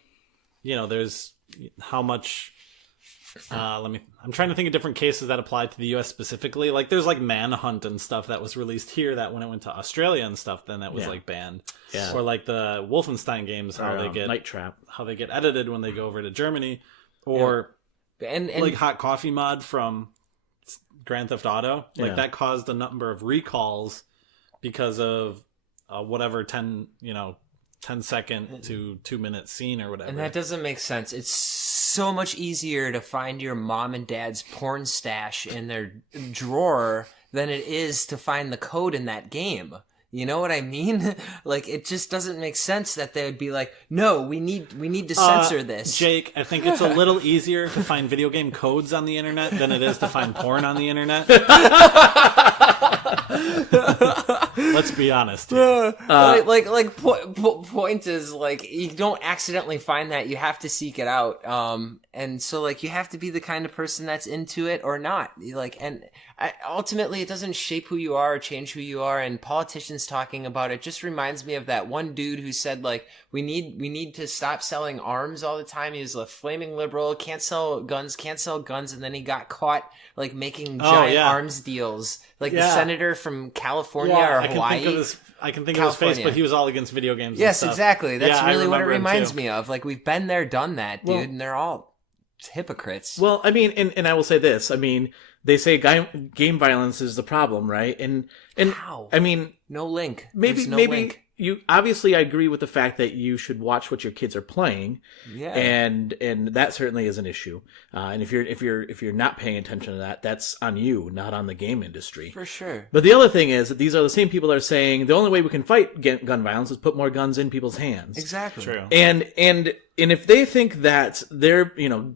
there's how much. I'm trying to think of different cases that apply to the U.S. specifically. Like, there's like Manhunt and stuff that was released here that when it went to Australia and stuff, then that was like banned. Yeah. Or like the Wolfenstein games, how they get Night Trap, how they get edited when they go over to Germany, or and like Hot Coffee mod from Grand Theft Auto, like that caused a number of recalls because of whatever 10 second to 2 minute scene or whatever. And that doesn't make sense. It's so much easier to find your mom and dad's porn stash in their drawer than it is to find the code in that game. You know what I mean? Like, it just doesn't make sense that they would be like, no, we need to censor this. Jake, I think it's a little easier to find video game codes on the internet than it is to find porn on the internet. Let's be honest. Point is, like, you don't accidentally find that. You have to seek it out. And so, like, you have to be the kind of person that's into it or not. Ultimately, it doesn't shape who you are or change who you are. And politicians talking about it just reminds me of that one dude who said, like, we need to stop selling arms all the time. He was a flaming liberal, can't sell guns. And then he got caught, like, making giant arms deals. Like the senator from California or Hawaii. I can think of his face, but he was all against video games. Yes, and stuff. Exactly. That's really what it reminds me of. Like, we've been there, done that, dude, and they're all hypocrites. Well, I mean, and I will say this. I mean, they say game violence is the problem, right? And how? I mean, no link. Maybe link. You obviously, I agree with the fact that you should watch what your kids are playing. Yeah. And that certainly is an issue. And if you're not paying attention to that, that's on you, not on the game industry. For sure. But the other thing is that these are the same people that are saying the only way we can fight gun violence is put more guns in people's hands. Exactly. True. And if they think that their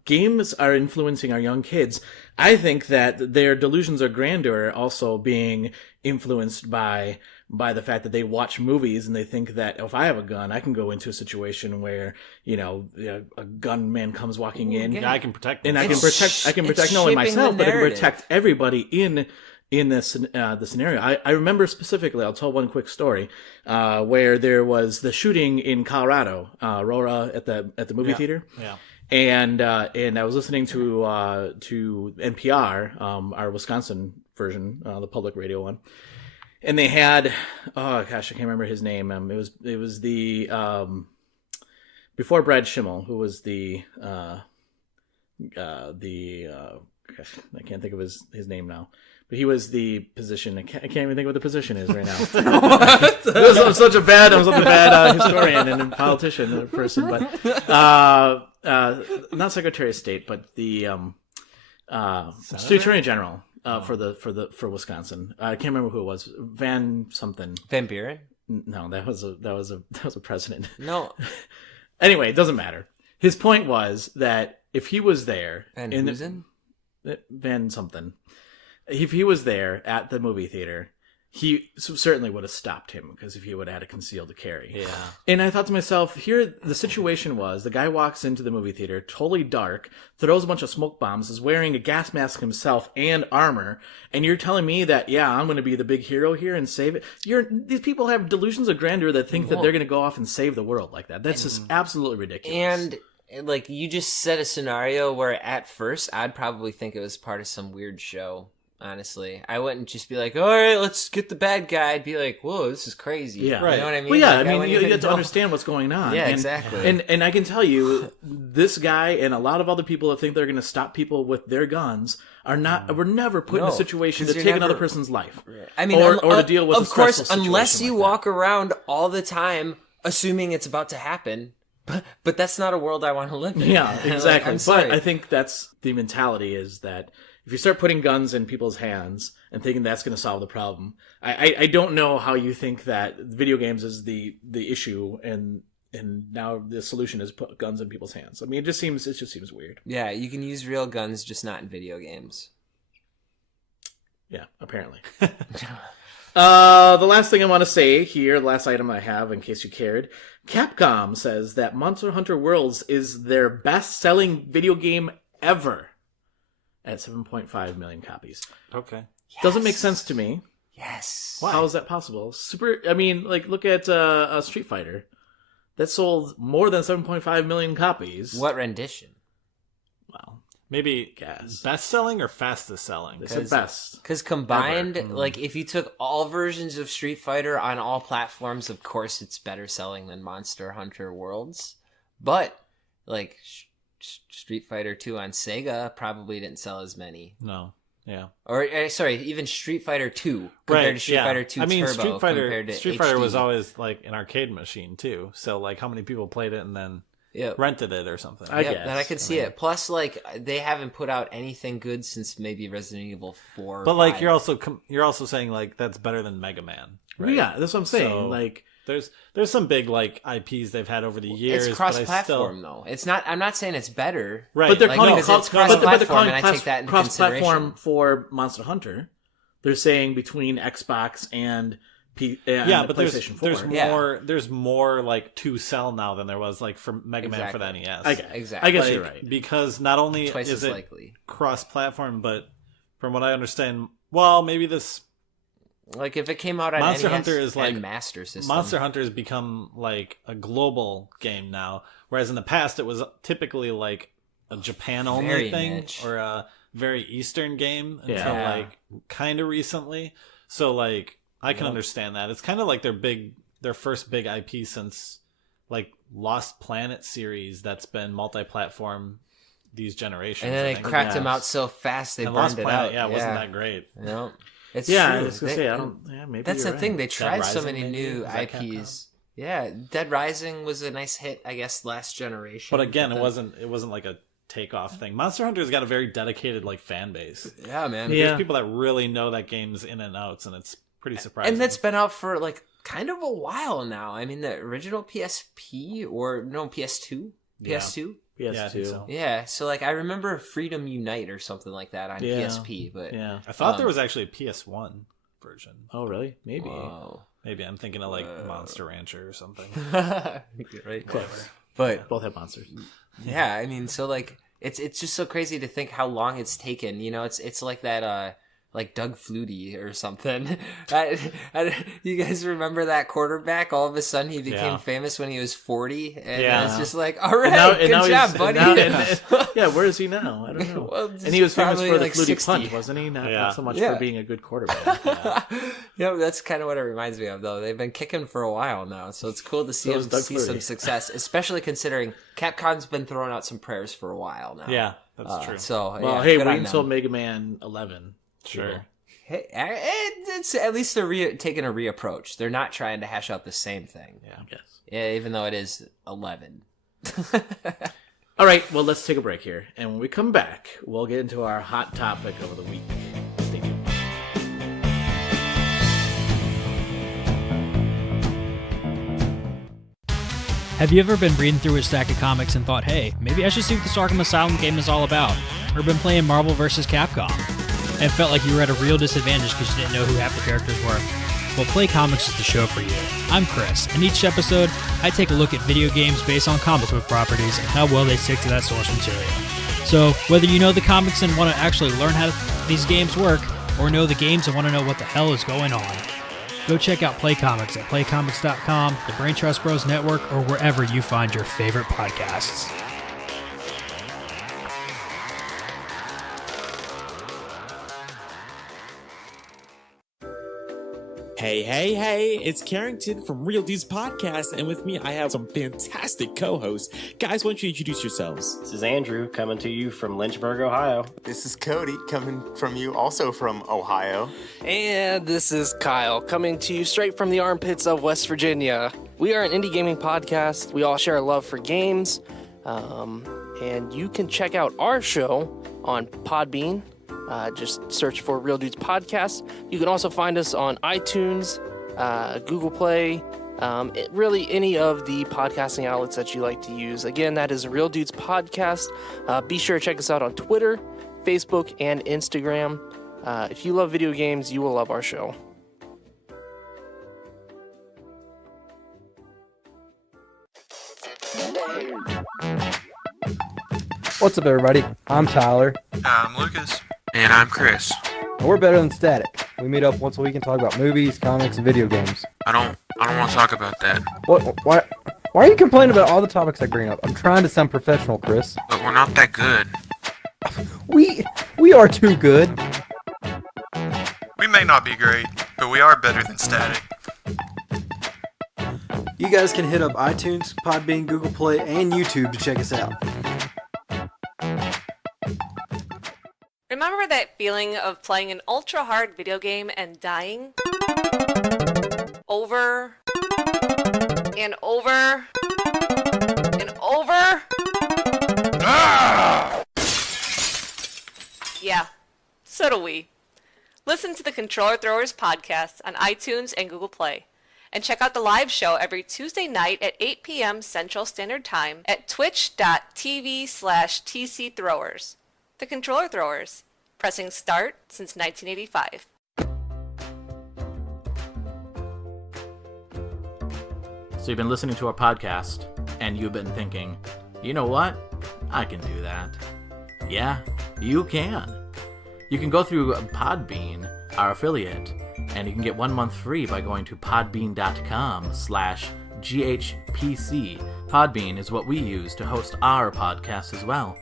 games are influencing our young kids, I think that their delusions of grandeur are also being influenced by the fact that they watch movies and they think that if I have a gun, I can go into a situation where, a gunman comes walking in. Yeah, I can protect them. And I can protect not only myself, but I can protect everybody in this the scenario. I remember specifically, I'll tell one quick story, where there was the shooting in Colorado, Aurora at the movie theater. Yeah. And I was listening to NPR, our Wisconsin version, the public radio one. And they had, I can't remember his name. It was the before Brad Schimmel, who was the I can't think of his name now, but he was the position. I can't even think of what the position is right now. I'm such a bad historian and politician person, but not Secretary of State, but the Attorney General. For Wisconsin, I can't remember who it was. Van Buren? No, that was a president. No. Anyway, it doesn't matter. His point was that if he was there, Van something, if he was there at the movie theater, he certainly would have stopped him, because if he would have had a concealed carry. Yeah. And I thought to myself, here the situation was, the guy walks into the movie theater, totally dark, throws a bunch of smoke bombs, is wearing a gas mask himself and armor, and you're telling me that, I'm going to be the big hero here and save it? These people have delusions of grandeur that think that they're going to go off and save the world like that. That's just absolutely ridiculous. And, like, you just set a scenario where at first I'd probably think it was part of some weird show. Honestly, I wouldn't just be like, all right, let's get the bad guy. I'd be like, whoa, this is crazy. Yeah. You know what I mean? Well, yeah, like, I mean, you have to understand what's going on. Yeah, and, exactly. And I can tell you, this guy and a lot of other people that think they're going to stop people with their guns were never put in a situation to take another person's life. I mean, or to deal with of a stressful course, situation unless you like walk around all the time assuming it's about to happen. But that's not a world I want to live in. Yeah, exactly. I'm sorry. But I think that's the mentality is that if you start putting guns in people's hands and thinking that's going to solve the problem, I don't know how you think that video games is the issue and now the solution is put guns in people's hands. I mean, it just seems weird. Yeah, you can use real guns, just not in video games. Yeah, apparently. The last thing I want to say here, the last item I have, in case you cared, Capcom says that Monster Hunter Worlds is their best-selling video game ever at 7.5 million copies. Okay. Yes. Doesn't make sense to me. Yes. Why? How is that possible? I mean, like, look at Street Fighter. That sold more than 7.5 million copies. What rendition? Well, maybe best selling or fastest selling? They said best. Because combined, like, if you took all versions of Street Fighter on all platforms, of course it's better selling than Monster Hunter Worlds. But, like, Street Fighter 2 on Sega probably didn't sell as many. No. Yeah. Or, sorry, even Street Fighter 2 compared to Street Fighter 2 Turbo Street compared to Fighter HD. was always, like, an arcade machine, too. So, like, how many people played it and then rented it or something? I guess. That I could see it. Plus, like, they haven't put out anything good since maybe Resident Evil 4 or But, like, 5. you're also saying, like, that's better than Mega Man. Right? Yeah, that's what I'm saying. So, like, there's some big, like, IPs they've had over the years. It's cross-platform, though. It's not. I'm not saying it's better. Right. But they're like, calling it's cross-platform, and I take that into cross-platform consideration. for Monster Hunter. They're saying between Xbox and but PlayStation 4. There's more like to sell now than there was like for Mega Man for the NES. Exactly. I guess you're right. Because not only Twice is as it likely. cross-platform, but from what I understand, well, maybe this like if it came out on Monster NES Hunter is like and Master System. Monster Hunter has become like a global game now, whereas in the past it was typically like a Japan only thing niche. or a very Eastern game until like kind of recently. So like I can understand that. It's kind of like their first big IP since like Lost Planet series that's been multi-platform these generations. And then they cracked them out so fast they burned Lost it Planet, out. Yeah, it wasn't that great. No. It's I true. was gonna say I don't. Yeah, maybe that's the right. thing. They tried so Rising, many maybe? new Is that IPs. Capcom? Yeah, Dead Rising was a nice hit, I guess, last generation. But again, it wasn't like a takeoff thing. Monster Hunter's got a very dedicated like fan base. Yeah, man. There's people that really know that game's in and outs, and it's pretty surprising. And that's been out for like kind of a while now. I mean, the original PSP or no PS2, PS2. PS2. Yeah, I think so. Yeah, so like I remember Freedom Unite or something like that on PSP, but I thought there was actually a PS1 version. Oh, really? Maybe. Whoa. Maybe I'm thinking of like Monster Rancher or something. Right, Close. But Both have monsters. yeah, I mean, so like it's just so crazy to think how long it's taken. You know, it's like that like Doug Flutie or something. You guys remember that quarterback? All of a sudden he became famous when he was 40, and it's just like, all right, good job, buddy. Where is he now? I don't know. Well, and he was famous for like the Flutie 60. punt, wasn't he? Not so much for being a good quarterback. Yeah, that's kind of what it reminds me of, though. They've been kicking for a while now, so it's cool to see some success, especially considering Capcom's been throwing out some prayers for a while now. Yeah, that's true. So, wait until Mega Man 11. Sure. Hey, it's at least they're taking a reapproach. They're not trying to hash out the same thing. Yeah, I guess. Yeah, even though it is 11. All right, well, let's take a break here. And when we come back, we'll get into our hot topic of the week. Stay tuned. Have you ever been reading through a stack of comics and thought, hey, maybe I should see what this Arkham Asylum game is all about? Or been playing Marvel vs. Capcom and felt like you were at a real disadvantage because you didn't know who half the characters were? Well, Play Comics is the show for you. I'm Chris, and each episode, I take a look at video games based on comic book properties and how well they stick to that source material. So, whether you know the comics and want to actually learn how these games work, or know the games and want to know what the hell is going on, go check out Play Comics at playcomics.com, the Brain Trust Bros Network, or wherever you find your favorite podcasts. Hey, it's Carrington from Real Dudes Podcast, and with me I have some fantastic co-hosts. Guys, why don't you introduce yourselves? This is Andrew, coming to you from Lynchburg, Ohio. This is Cody, coming from you, also from Ohio. And this is Kyle, coming to you straight from the armpits of West Virginia. We are an indie gaming podcast. We all share a love for games, and you can check out our show on Podbean. Just search for Real Dudes Podcast. You can also find us on iTunes, Google Play, really any of the podcasting outlets that you like to use. Again, that is Real Dudes Podcast. Be sure to check us out on Twitter, Facebook, and Instagram. If you love video games, you will love our show. What's up, everybody? I'm Tyler. I'm Lucas. And I'm Chris. And we're better than Static. We meet up once a week and talk about movies, comics, and video games. I don't want to talk about that. What? Why are you complaining about all the topics I bring up? I'm trying to sound professional, Chris. But we're not that good. We are too good. We may not be great, but we are better than Static. You guys can hit up iTunes, Podbean, Google Play, and YouTube to check us out. Remember that feeling of playing an ultra-hard video game and dying? Over and over and over? Ah! Yeah, so do we. Listen to the Controller Throwers podcast on iTunes and Google Play. And check out the live show every Tuesday night at 8 p.m. Central Standard Time at twitch.tv/TCThrowers. The Controller Throwers. Pressing start since 1985. So you've been listening to our podcast, and you've been thinking, you know what? I can do that. Yeah, you can. You can go through Podbean, our affiliate, and you can get 1 month free by going to podbean.com/GHPC. Podbean is what we use to host our podcast as well.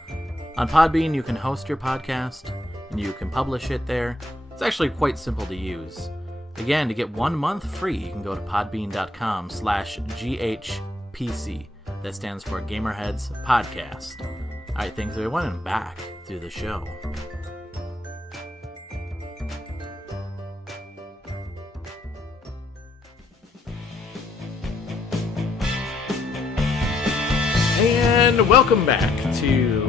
On Podbean, you can host your podcast, and you can publish it there. It's actually quite simple to use. Again, to get 1 month free, you can go to podbean.com/GHPC. That stands for GamerHeads Podcast. All right, thanks everyone, and back to the show. And welcome back to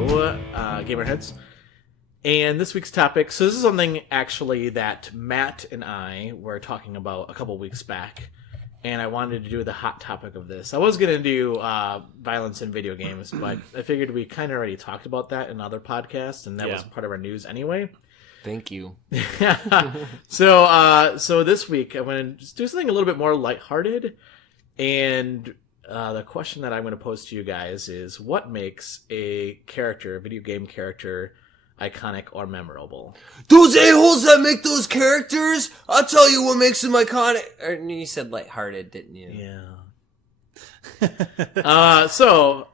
GamerHeads. And this week's topic, so this is something actually that Matt and I were talking about a couple weeks back, and I wanted to do the hot topic of this. I was going to do violence in video games, but I figured we kind of already talked about that in other podcasts, and that was part of our news anyway. Thank you. So this week I'm going to do something a little bit more lighthearted, and the question that I'm going to pose to you guys is, what makes a video game character, iconic or memorable? Those a-holes that make those characters? I'll tell you what makes them iconic. Or you said lighthearted, didn't you? Yeah. So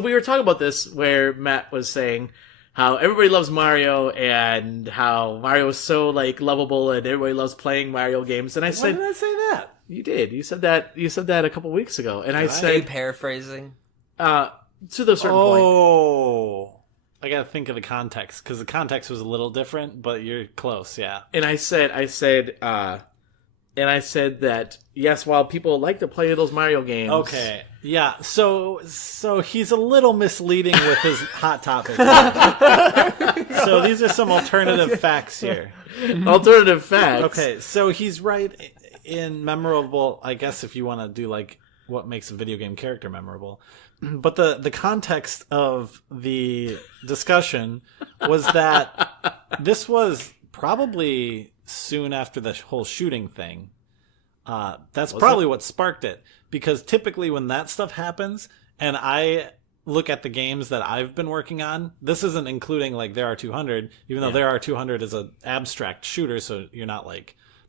we were talking about this where Matt was saying how everybody loves Mario and how Mario is so lovable and everybody loves playing Mario games. And I said, why did I say that? You did. You said that a couple weeks ago. And I said, are you paraphrasing? To the certain point. Oh. I gotta think of the context, because the context was a little different, but you're close, yeah. And I said that, yes, while people like to play those Mario games. Okay, yeah, so he's a little misleading with his hot topic. So these are some alternative facts here. Alternative facts? Okay, so he's right in memorable, I guess if you want to do what makes a video game character memorable. But the context of the discussion was that this was probably soon after the whole shooting thing. That's probably what sparked it. Because typically when that stuff happens, and I look at the games that I've been working on, this isn't including There Are 200, even though There Are 200 is an abstract shooter, so you're not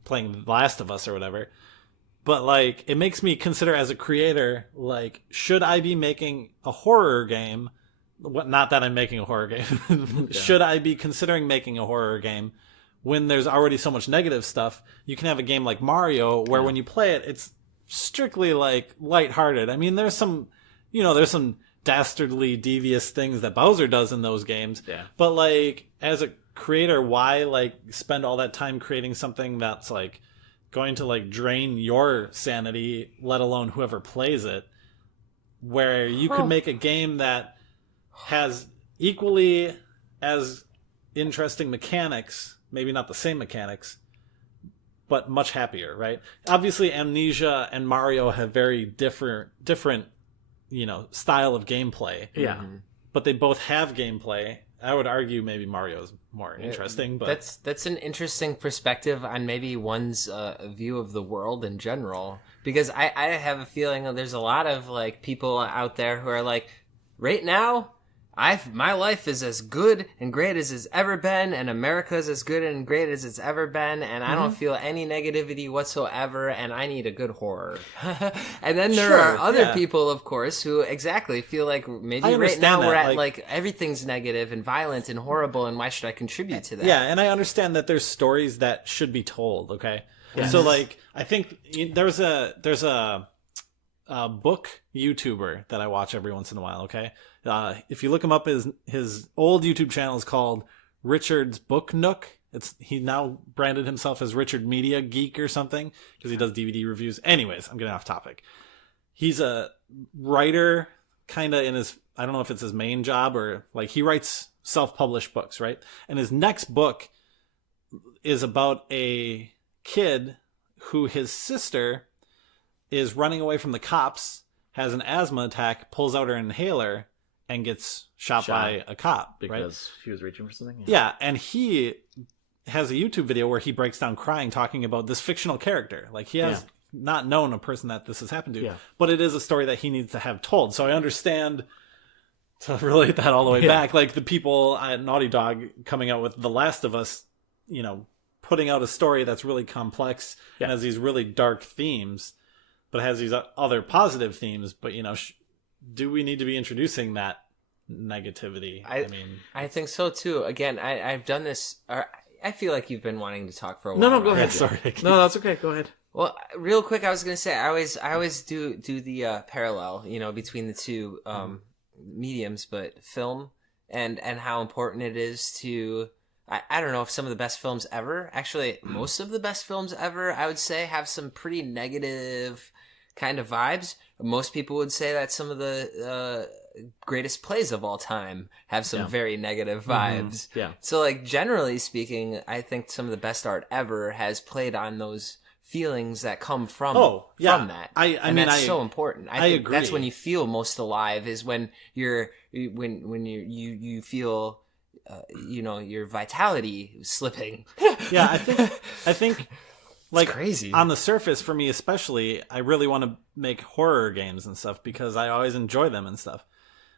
playing The Last of Us or whatever. But it makes me consider as a creator, should I be making a horror game? Not that I'm making a horror game. Should I be considering making a horror game when there's already so much negative stuff, you can have a game like Mario where when you play it, it's strictly like lighthearted. I mean, there's some dastardly devious things that Bowser does in those games. Yeah. But like as a creator, why like spend all that time creating something that's like going to like drain your sanity, let alone whoever plays it, where you could make a game that has equally as interesting mechanics, maybe not the same mechanics, but much happier, right? Obviously Amnesia and Mario have very different style of gameplay. Yeah. But they both have gameplay. I would argue maybe Mario's more interesting, but that's an interesting perspective on maybe one's view of the world in general. Because I have a feeling that there's a lot of like people out there who are like, right now, my life is as good and great as it's ever been, and America's as good and great as it's ever been, and I don't feel any negativity whatsoever, and I need a good horror. And then there are other people, of course, who exactly feel like maybe right now we're at like everything's negative and violent and horrible, and why should I contribute to that? Yeah, and I understand that there's stories that should be told. Okay, so like I think there's a book YouTuber that I watch every once in a while. Okay. If you look him up, his old YouTube channel is called Richard's Book Nook. He now branded himself as Richard Media Geek or something because he does DVD reviews. Anyways, I'm getting off topic. He's a writer kind of in his, I don't know if it's his main job or like he writes self-published books, right? And his next book is about a kid who his sister is running away from the cops, has an asthma attack, pulls out her inhaler, and gets shot by a cop. Because she was reaching for something? Yeah, and he has a YouTube video where he breaks down crying talking about this fictional character. Like, he has not known a person that this has happened to, but it is a story that he needs to have told. So I understand, to relate that all the way back, like the people at Naughty Dog coming out with The Last of Us, putting out a story that's really complex and has these really dark themes, but has these other positive themes. But, do we need to be introducing that negativity? I think so too. Again, I've done this. I feel like you've been wanting to talk for a while. No, go ahead. Sorry. No, that's okay. Go ahead. Well, real quick, I was going to say, I always do the parallel, between the two mediums, but film and how important it is to. I don't know if some of the best films ever, actually most of the best films ever, I would say have some pretty negative kind of vibes. Most people would say that some of the greatest plays of all time have some very negative vibes. Yeah. So, like, generally speaking, I think some of the best art ever has played on those feelings that come from that. I mean, that's so important. I think agree. That's when you feel most alive, is when you feel your vitality slipping. Yeah, I think like, it's crazy. On the surface, for me especially, I really want to make horror games and stuff because I always enjoy them and stuff.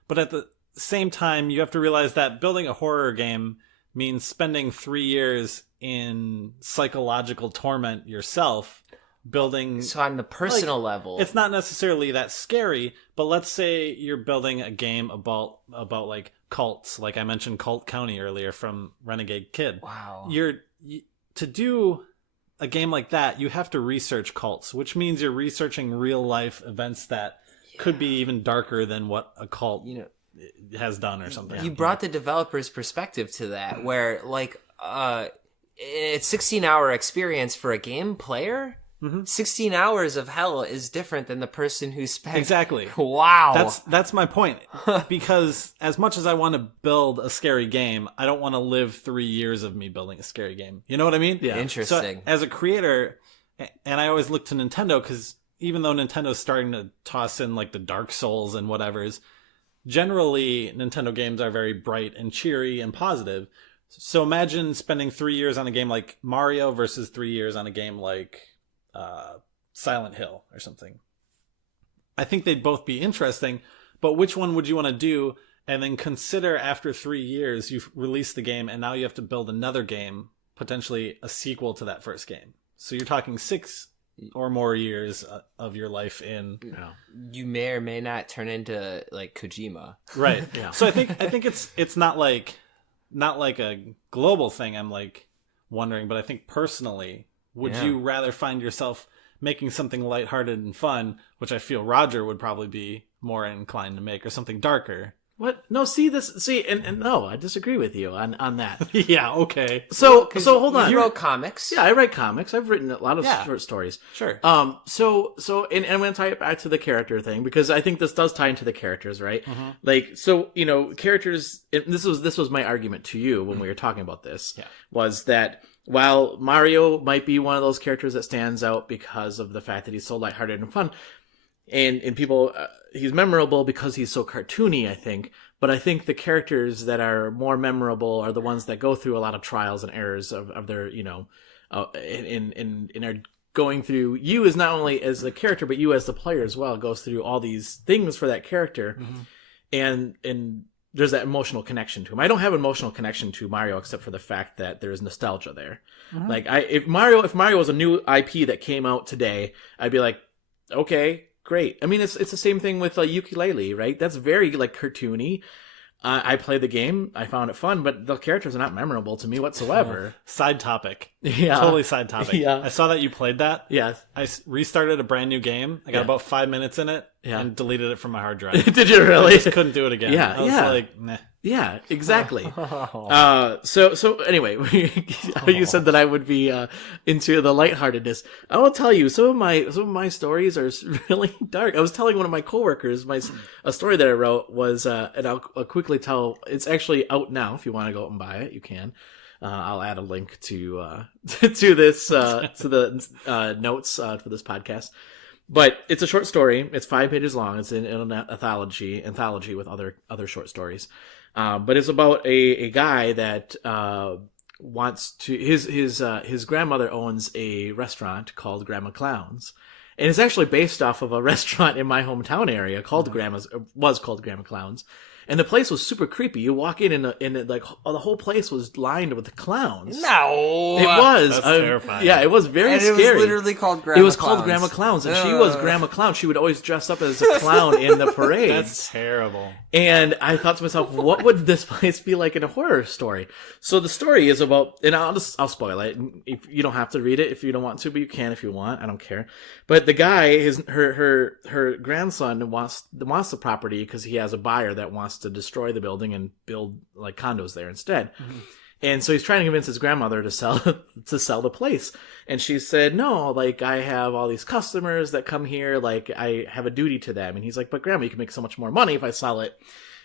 But at the same time, you have to realize that building a horror game means spending 3 years in psychological torment yourself, building. So on the personal level, it's not necessarily that scary. But let's say you're building a game about like cults, like I mentioned Cult County earlier from Renegade Kid. Wow. To do a game like that, you have to research cults, which means you're researching real life events that could be even darker than what a cult has done or something. You brought the developer's perspective to that, where like it's 16-hour experience for a game player. 16 hours of hell is different than the person who spent. Exactly. Wow. That's my point. Because as much as I want to build a scary game, I don't want to live 3 years of me building a scary game. You know what I mean? Yeah. Interesting. So as a creator, and I always look to Nintendo, because even though Nintendo's starting to toss in like the Dark Souls and whatever's, generally Nintendo games are very bright and cheery and positive. So imagine spending 3 years on a game like Mario versus 3 years on a game like Silent Hill or something. I think they'd both be interesting, but which one would you want to do? And then consider after 3 years you've released the game and now you have to build another game, potentially a sequel to that first game. So you're talking 6 or more years of your life in. You may or may not turn into like Kojima. Right. Yeah. So I think it's not like a global thing. I'm like wondering, but I think personally, would you rather find yourself making something lighthearted and fun, which I feel Roger would probably be more inclined to make, or something darker? What? No, and no, I disagree with you on that. Yeah, okay. So hold on. You wrote comics. Yeah, I write comics. I've written a lot of short stories. Sure. And I'm going to tie it back to the character thing, because I think this does tie into the characters, right? Mm-hmm. Like, so, characters, this was my argument to you when we were talking about this, was that while Mario might be one of those characters that stands out because of the fact that he's so lighthearted and fun, and people, he's memorable because he's so cartoony, I think. But I think the characters that are more memorable are the ones that go through a lot of trials and errors of their, and are going through. You as not only as the character, but you as the player as well, goes through all these things for that character, and there's that emotional connection to him. I don't have an emotional connection to Mario except for the fact that there's nostalgia there. Like, if Mario was a new IP that came out today, I'd be like, okay, great. I mean, it's the same thing with Ukulele, right? That's very like cartoony. I played the game. I found it fun, but the characters are not memorable to me whatsoever. Side topic. Yeah. Totally side topic. Yeah. I saw that you played that. Yes. I restarted a brand new game. I got about 5 minutes in it and deleted it from my hard drive. Did you really? I just couldn't do it again. Yeah. I was like, meh. Yeah, exactly. So anyway, you said that I would be into the lightheartedness. I will tell you, some of my stories are really dark. I was telling one of my coworkers a story that I wrote was, and I'll quickly tell. It's actually out now. If you want to go out and buy it, you can. I'll add a link to this to the notes for this podcast. But it's a short story. It's 5 pages long. It's an anthology with other short stories. But it's about a guy that wants to. His grandmother owns a restaurant called Grandma Clown's, and it's actually based off of a restaurant in my hometown area called was called Grandma Clown's. And the place was super creepy. You walk in and like the whole place was lined with clowns. No, it was. That's terrifying. Yeah, it was very scary. It was literally called Grandma. It was called Grandma Clown's, and she was Grandma Clown. She would always dress up as a clown in the parades. That's terrible. And I thought to myself, what would this place be like in a horror story? So the story is about, and I'll spoil it. If you don't have to read it if you don't want to, but you can if you want. I don't care. But the guy, her grandson wants the property because he has a buyer that wants to destroy the building and build like condos there instead. And so he's trying to convince his grandmother to sell the place. And she said, no, like, I have all these customers that come here. Like, I have a duty to them. And he's like, but Grandma, you can make so much more money if I sell it.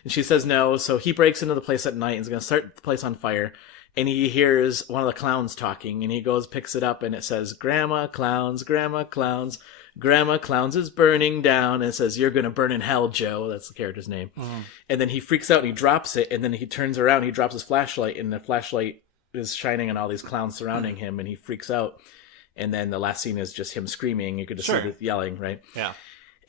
And she says no. So he breaks into the place at night and is going to start the place on fire. And he hears one of the clowns talking. And he goes, picks it up, and it says, Grandma Clowns, Grandma Clowns. Grandma Clowns is burning down, and it says, you're going to burn in hell, Joe. That's the character's name. And then he freaks out and he drops it, and then he turns around and he drops his flashlight, and the flashlight is shining on all these clowns surrounding him, and he freaks out. And then the last scene is just him screaming. You could just see the yelling, right? Yeah.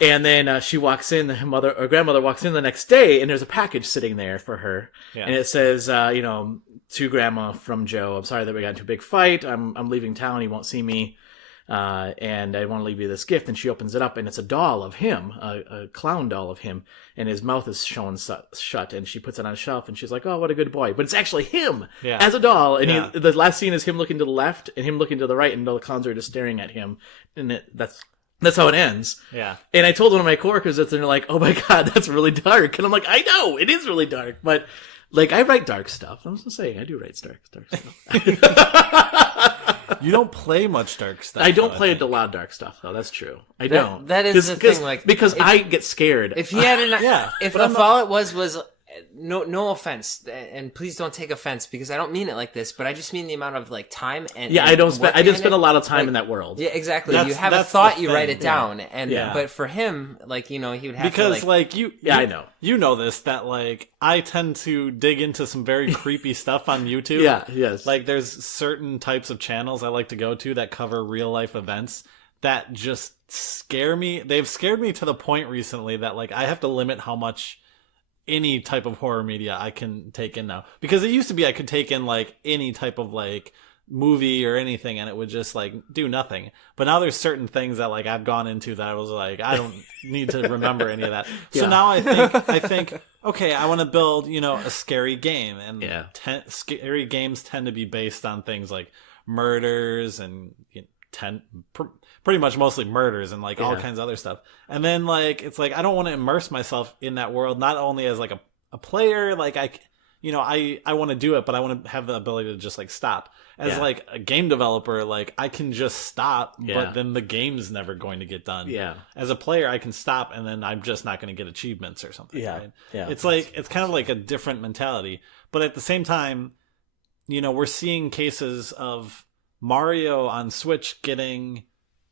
And then she walks in, grandmother walks in the next day, and there's a package sitting there for her. Yeah. And it says, to Grandma from Joe, I'm sorry that we got into a big fight. I'm leaving town. He won't see me. And I want to leave you this gift. And she opens it up, and it's a doll of him, a clown doll of him, and his mouth is shown shut. And she puts it on a shelf, and she's like, "Oh, what a good boy!" But it's actually him as a doll. And the last scene is him looking to the left and him looking to the right, and the clowns are just staring at him. And that's how it ends. Yeah. And I told one of my coworkers that, and they're like, "Oh my god, that's really dark." And I'm like, "I know it is really dark, but like I write dark stuff." I'm just saying, I do write dark stuff. You don't play much dark stuff. I don't play a lot of dark stuff, though. That's true. I don't. That is the thing. Like, because I get scared. If he had if all it was no offense, and please don't take offense because I don't mean it like this, but I just mean the amount of like time and I didn't spend a lot of time in that world. Yeah, exactly. You have a thought, you write it down, and but for him, like he would have because to like you. I know. You know this, that like I tend to dig into some very creepy stuff on YouTube. Yes. Like there's certain types of channels I like to go to that cover real life events that just scare me. They've scared me to the point recently that like I have to limit how much any type of horror media I can take in now. Because it used to be I could take in like any type of like movie or anything and it would just like do nothing. But now there's certain things that like I've gone into that I was like, I don't need to remember any of that. So now I think, okay, I want to build, a scary game. And scary games tend to be based on things like murders and pretty much mostly murders and like all kinds of other stuff. And then like it's like I don't want to immerse myself in that world, not only as like a player, like I want to do it, but I want to have the ability to just like stop. As like a game developer, like I can just stop, but then the game's never going to get done. Yeah. As a player, I can stop, and then I'm just not going to get achievements or something. Yeah. Right? Yeah. It's like it's kind of like a different mentality, but at the same time, we're seeing cases of Mario on Switch getting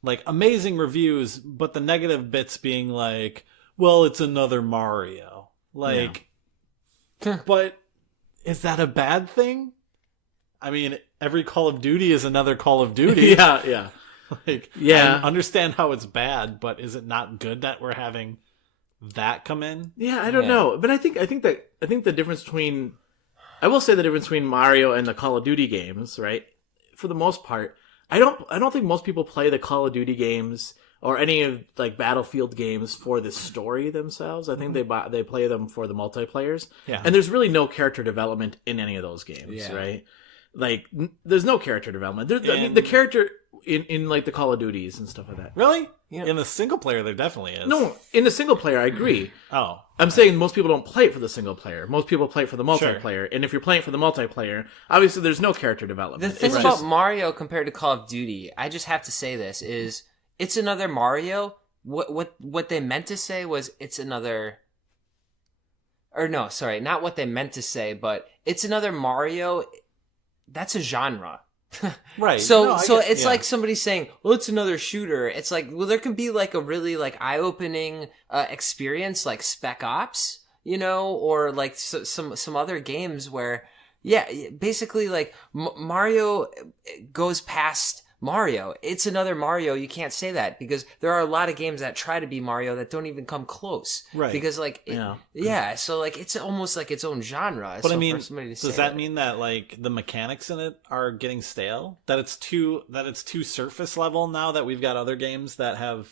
like amazing reviews, but the negative bits being like, well, it's another Mario. Like, but is that a bad thing? I mean, every Call of Duty is another Call of Duty. Yeah. I understand how it's bad, but is it not good that we're having that come in? Yeah, I don't know. But I think the difference between, I will say the difference between Mario and the Call of Duty games, right? For the most part, I don't think most people play the Call of Duty games or any of like Battlefield games for the story themselves. I think they play them for the multiplayers. Yeah. And there's really no character development in any of those games, right? Like, there's no character development. I mean, the character in like the Call of Duties and stuff like that. Really? Yeah. In the single player, there definitely is. No, in the single player, I agree. I'm saying most people don't play it for the single player. Most people play it for the multiplayer. Sure. And if you're playing for the multiplayer, obviously there's no character development. The thing about Mario compared to Call of Duty, I just have to say this, is it's another Mario. What they meant to say was it's another... Or no, sorry, not what they meant to say, but it's another Mario... That's a genre. Right. So it's like somebody saying, well, it's another shooter. It's like, well, there can be like a really like eye-opening experience like Spec Ops, or like some other games where, basically like Mario goes past Mario. It's another Mario. You can't say that because there are a lot of games that try to be Mario that don't even come close. Right. Because like, so like it's almost like its own genre. But so I mean, does that mean that like the mechanics in it are getting stale? That it's too surface level now that we've got other games that have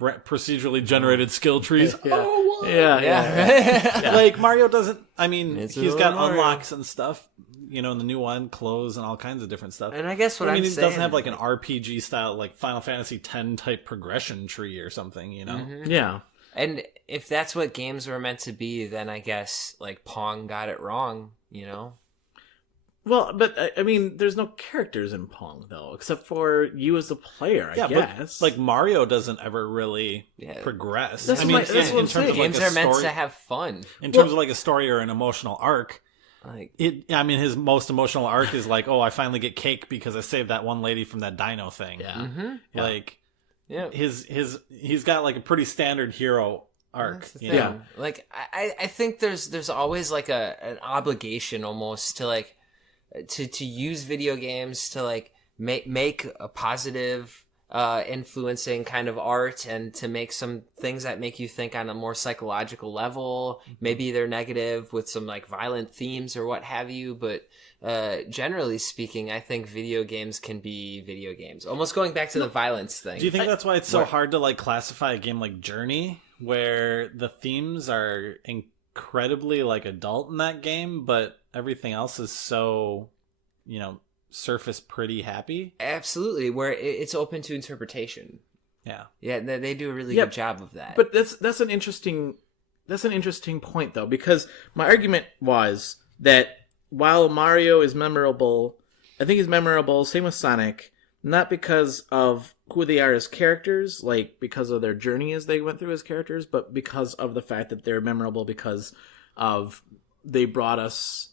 procedurally generated skill trees? Yeah. Like Mario doesn't. I mean, he's got unlocks and stuff. In the new one, clothes and all kinds of different stuff. And I guess what I mean, it doesn't have like an RPG style, like Final Fantasy X type progression tree or something, Mm-hmm. Yeah. And if that's what games were meant to be, then I guess like Pong got it wrong, Well, but I mean, there's no characters in Pong though, except for you as the player, I guess. But, like Mario doesn't ever really progress. That's in terms of games are meant to have fun. In terms of like a story or an emotional arc. His most emotional arc is like, oh, I finally get cake because I saved that one lady from that dino thing. Yeah. Mm-hmm. Like, he's got like a pretty standard hero arc. Yeah. Like, I think there's always like an obligation almost to like, to use video games to like make a positive, influencing kind of art and to make some things that make you think on a more psychological level. Maybe they're negative with some like violent themes or what have you, but generally speaking, I think video games can be video games. Almost going back to the violence thing. Do you think that's why it's so hard to like classify a game like Journey, where the themes are incredibly like adult in that game, but everything else is so, surface pretty happy? Absolutely, where it's open to interpretation. Yeah, they do a really good job of that. But that's an interesting point though, because my argument was that while Mario is memorable, I think he's memorable, same with Sonic, not because of who they are as characters, like because of their journey as they went through as characters, but because of the fact that they're memorable because of they brought us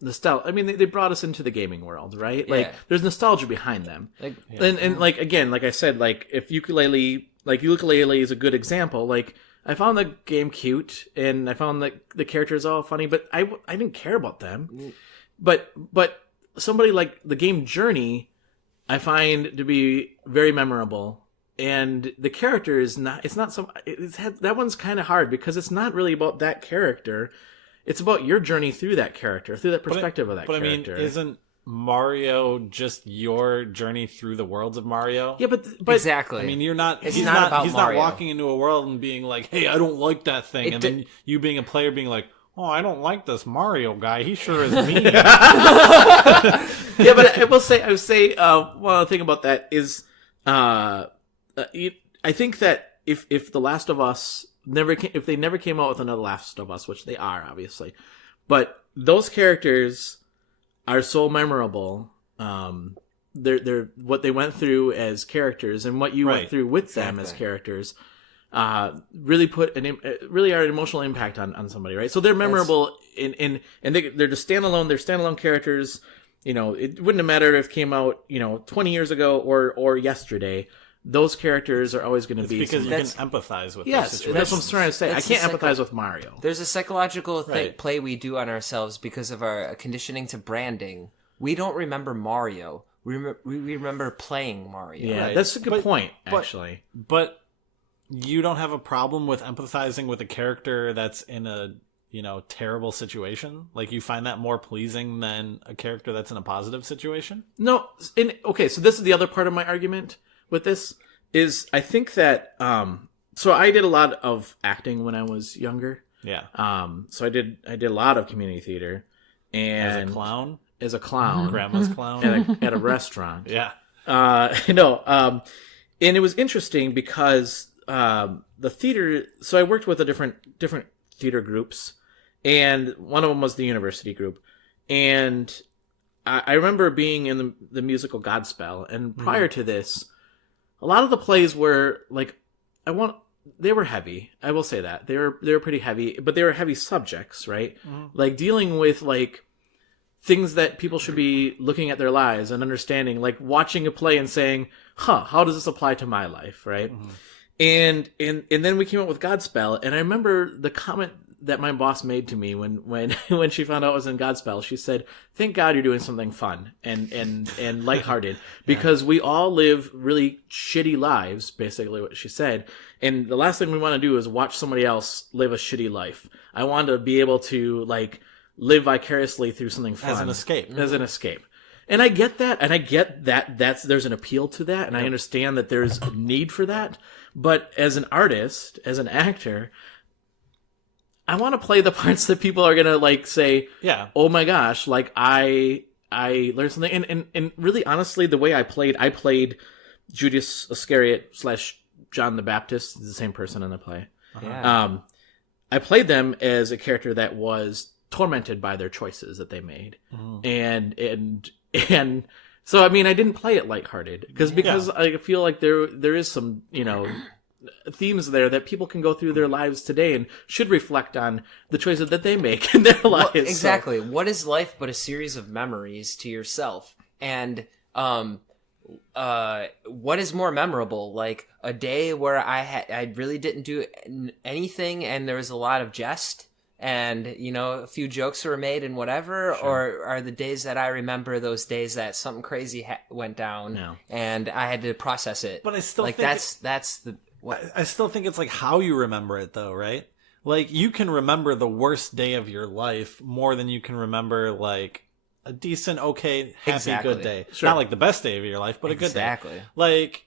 nostalgia. I mean, they brought us into the gaming world, right? Like, there's nostalgia behind them. And like, again, like I said, like, if ukulele is a good example. Like, I found the game cute, and I found the characters all funny, but I didn't care about them. But somebody like the game Journey, I find to be very memorable. And the character is not, that one's kind of hard because it's not really about that character. It's about your journey through that character, through that perspective of that character. I mean, isn't Mario just your journey through the worlds of Mario? Yeah, but exactly. I mean, he's not walking into a world and being like, "Hey, I don't like that thing," and then you being a player being like, oh, I don't like this Mario guy. He sure is mean. Yeah, but I would say one thing about that is, I think that if The Last of Us if they never came out with another Last of Us, which they are obviously, but those characters are so memorable. They're what they went through as characters and what you went through with them as characters. Really put really are an emotional impact on somebody, right? So they're memorable and they're just standalone. They're standalone characters. You know, it wouldn't have mattered if it came out 20 years ago or yesterday. Those characters are always going to be because you can empathize with. Yes, that's what I'm trying to say. I can't empathize with Mario. There's a psychological play we do on ourselves because of our conditioning to branding. We don't remember Mario. We remember playing Mario. Yeah, that's a good point, actually. But you don't have a problem with empathizing with a character that's in a terrible situation? Like, you find that more pleasing than a character that's in a positive situation? No. Okay, so this is the other part of my argument with this, is I think that, so I did a lot of acting when I was younger. Yeah. So I did a lot of community theater. And As a clown. Grandma's clown? At a restaurant. Yeah. And it was interesting because the theater, so I worked with a different theater groups, and one of them was the university group. And I remember being in the musical Godspell, and prior to this, a lot of the plays were like, they were heavy. I will say that. They were pretty heavy, but they were heavy subjects, right? Like dealing with like things that people should be looking at their lives and understanding, like watching a play and saying, how does this apply to my life, right? And then we came up with Godspell, and I remember the comment that my boss made to me when she found out I was in Godspell. She said, "Thank God you're doing something fun and lighthearted, because we all live really shitty lives," basically what she said. And the last thing we want to do is watch somebody else live a shitty life. I want to be able to like live vicariously through something fun. As an escape. And I get that, and I get that there's an appeal to that, and I understand that there's a need for that. But as an artist, as an actor, I want to play the parts that people are gonna like say, "Oh my gosh!" Like I learned something, and really honestly, the way I played Judas Iscariot / John the Baptist, the same person in the play. I played them as a character that was tormented by their choices that they made, and so I mean, I didn't play it lighthearted because I feel like there is some themes there that people can go through their lives today and should reflect on the choices that they make in their lives. Well, exactly. So. What is life but a series of memories to yourself? And what is more memorable? Like a day where I really didn't do anything and there was a lot of jest and, a few jokes were made and whatever, or are the days that I remember those days that something crazy went down and I had to process it. But I still think that's the... I still think it's like how you remember it, though, right? Like, you can remember the worst day of your life more than you can remember, like, a decent, okay, happy, good day. Sure. Not like the best day of your life, but a good day. Exactly. Like,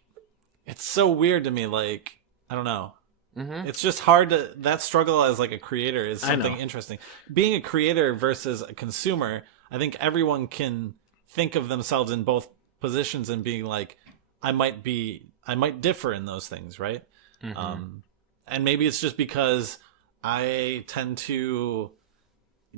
it's so weird to me, like, I don't know. It's just hard to... That struggle as, like, a creator is something interesting. Being a creator versus a consumer, I think everyone can think of themselves in both positions and being like, I might differ in those things, right? And maybe it's just because I tend to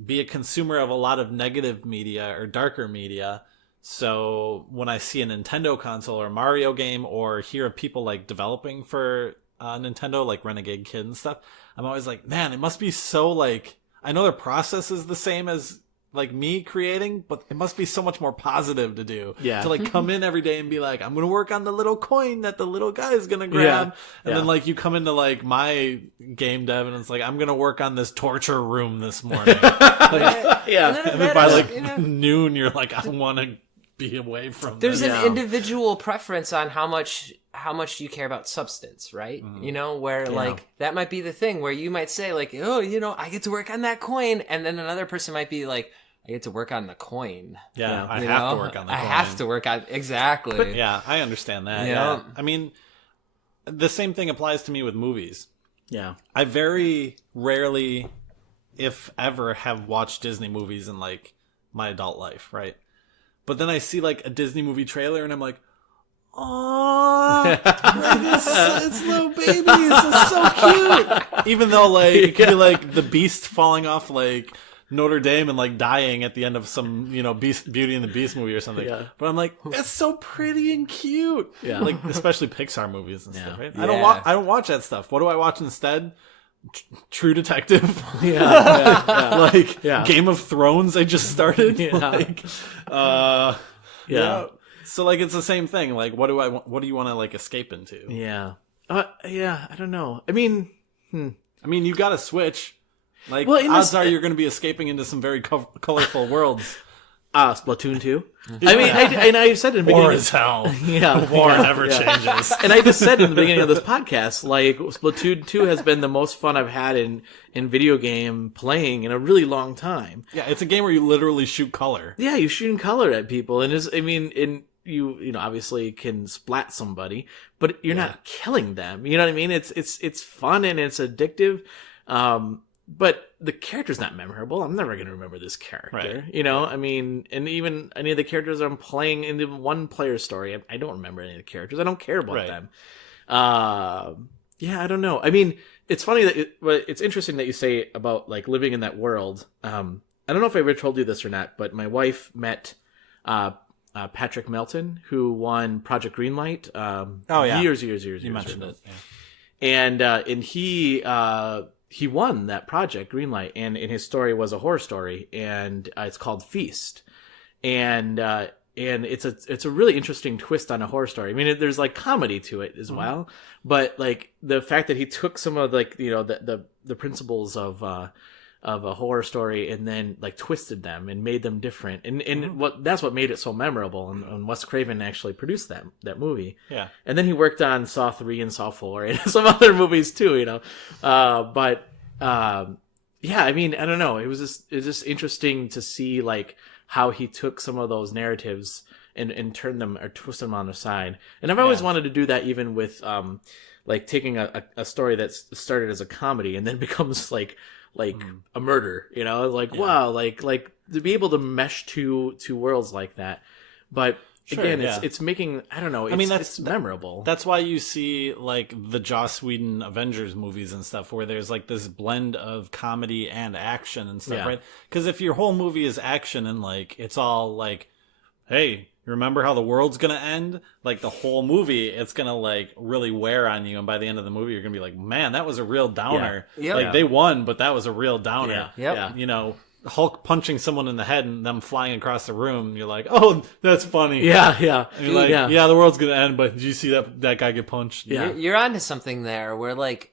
be a consumer of a lot of negative media or darker media. So when I see a Nintendo console or Mario game or hear of people like developing for Nintendo, like Renegade Kid and stuff, I'm always like, man, it must be so like, I know their process is the same as like me creating, but it must be so much more positive to do. Yeah. To like come in every day and be like, I'm going to work on the little coin that the little guy is going to grab. And then like you come into like my game dev and it's like, I'm going to work on this torture room this morning. And then by like noon, you're like, I want to be away from There's an individual preference on how much you care about substance, right? Where like that might be the thing where you might say like, oh, I get to work on that coin, and then another person might be like, I get to work on the coin. Yeah, I have to work on the coin. I have to work on exactly. But, yeah, I understand that. Yeah. I mean, the same thing applies to me with movies. Yeah. I very rarely if ever, have watched Disney movies in like my adult life, right? But then I see like a Disney movie trailer and I'm like, oh, it's little babies, it's so cute. Even though like it could be like the Beast falling off like Notre Dame and like dying at the end of some, you know, Beauty and the Beast movie or something. Yeah. But I'm like, it's so pretty and cute. Yeah. Like especially Pixar movies and stuff, right? Yeah. I don't watch that stuff. What do I watch instead? True Detective. Like Game of Thrones I just started. Like so like it's the same thing. Like what do you want to like escape into? I don't know. I mean you got to switch. Like odds are you're going to be escaping into some very colorful worlds. Splatoon 2. I mean, I said in the beginning. War is hell. Yeah. War never changes. And I just said in the beginning of this podcast, like, Splatoon 2 has been the most fun I've had in video game playing in a really long time. Yeah, it's a game where you literally shoot color. Yeah, you shoot color at people. And you know, obviously can splat somebody, but you're not killing them. You know what I mean? It's fun and it's addictive. But the character's not memorable. I'm never going to remember this character. Right. You know, I mean, and even any of the characters I'm playing in the one player story, I don't remember any of the characters. I don't care about them. I don't know. I mean, it's funny that it's interesting that you say about like living in that world. I don't know if I ever told you this or not, but my wife met Patrick Melton, who won Project Greenlight. Years. You mentioned it. Yeah. And he won that project, Greenlight, and his story was a horror story, and it's called Feast, and it's a really interesting twist on a horror story. I mean, there's like comedy to it as well, but like the fact that he took some of like, you know, the principles of a horror story and then like twisted them and made them different, and that's what made it so memorable. And Wes Craven actually produced that movie. Yeah, and then he worked on Saw 3 and Saw 4 and some other movies too, you know. I mean, I don't know. It was just interesting to see like how he took some of those narratives and turned them or twist them on their side. And I've always wanted to do that, even with like taking a story that's started as a comedy and then becomes like a murder, you know, like, wow, like to be able to mesh two worlds like that. But again, it's making, I don't know, it's memorable. That's why you see like the Joss Whedon Avengers movies and stuff where there's like this blend of comedy and action and stuff, right? Because if your whole movie is action and like it's all like, hey, remember how the world's gonna end? Like the whole movie, it's gonna like really wear on you, and by the end of the movie, you're gonna be like, man, that was a real downer. Like they won, but that was a real downer. You know, Hulk punching someone in the head and them flying across the room. You're like, oh, that's funny. And you're like, the world's gonna end, but did you see that guy get punched? You're onto something there. Where like,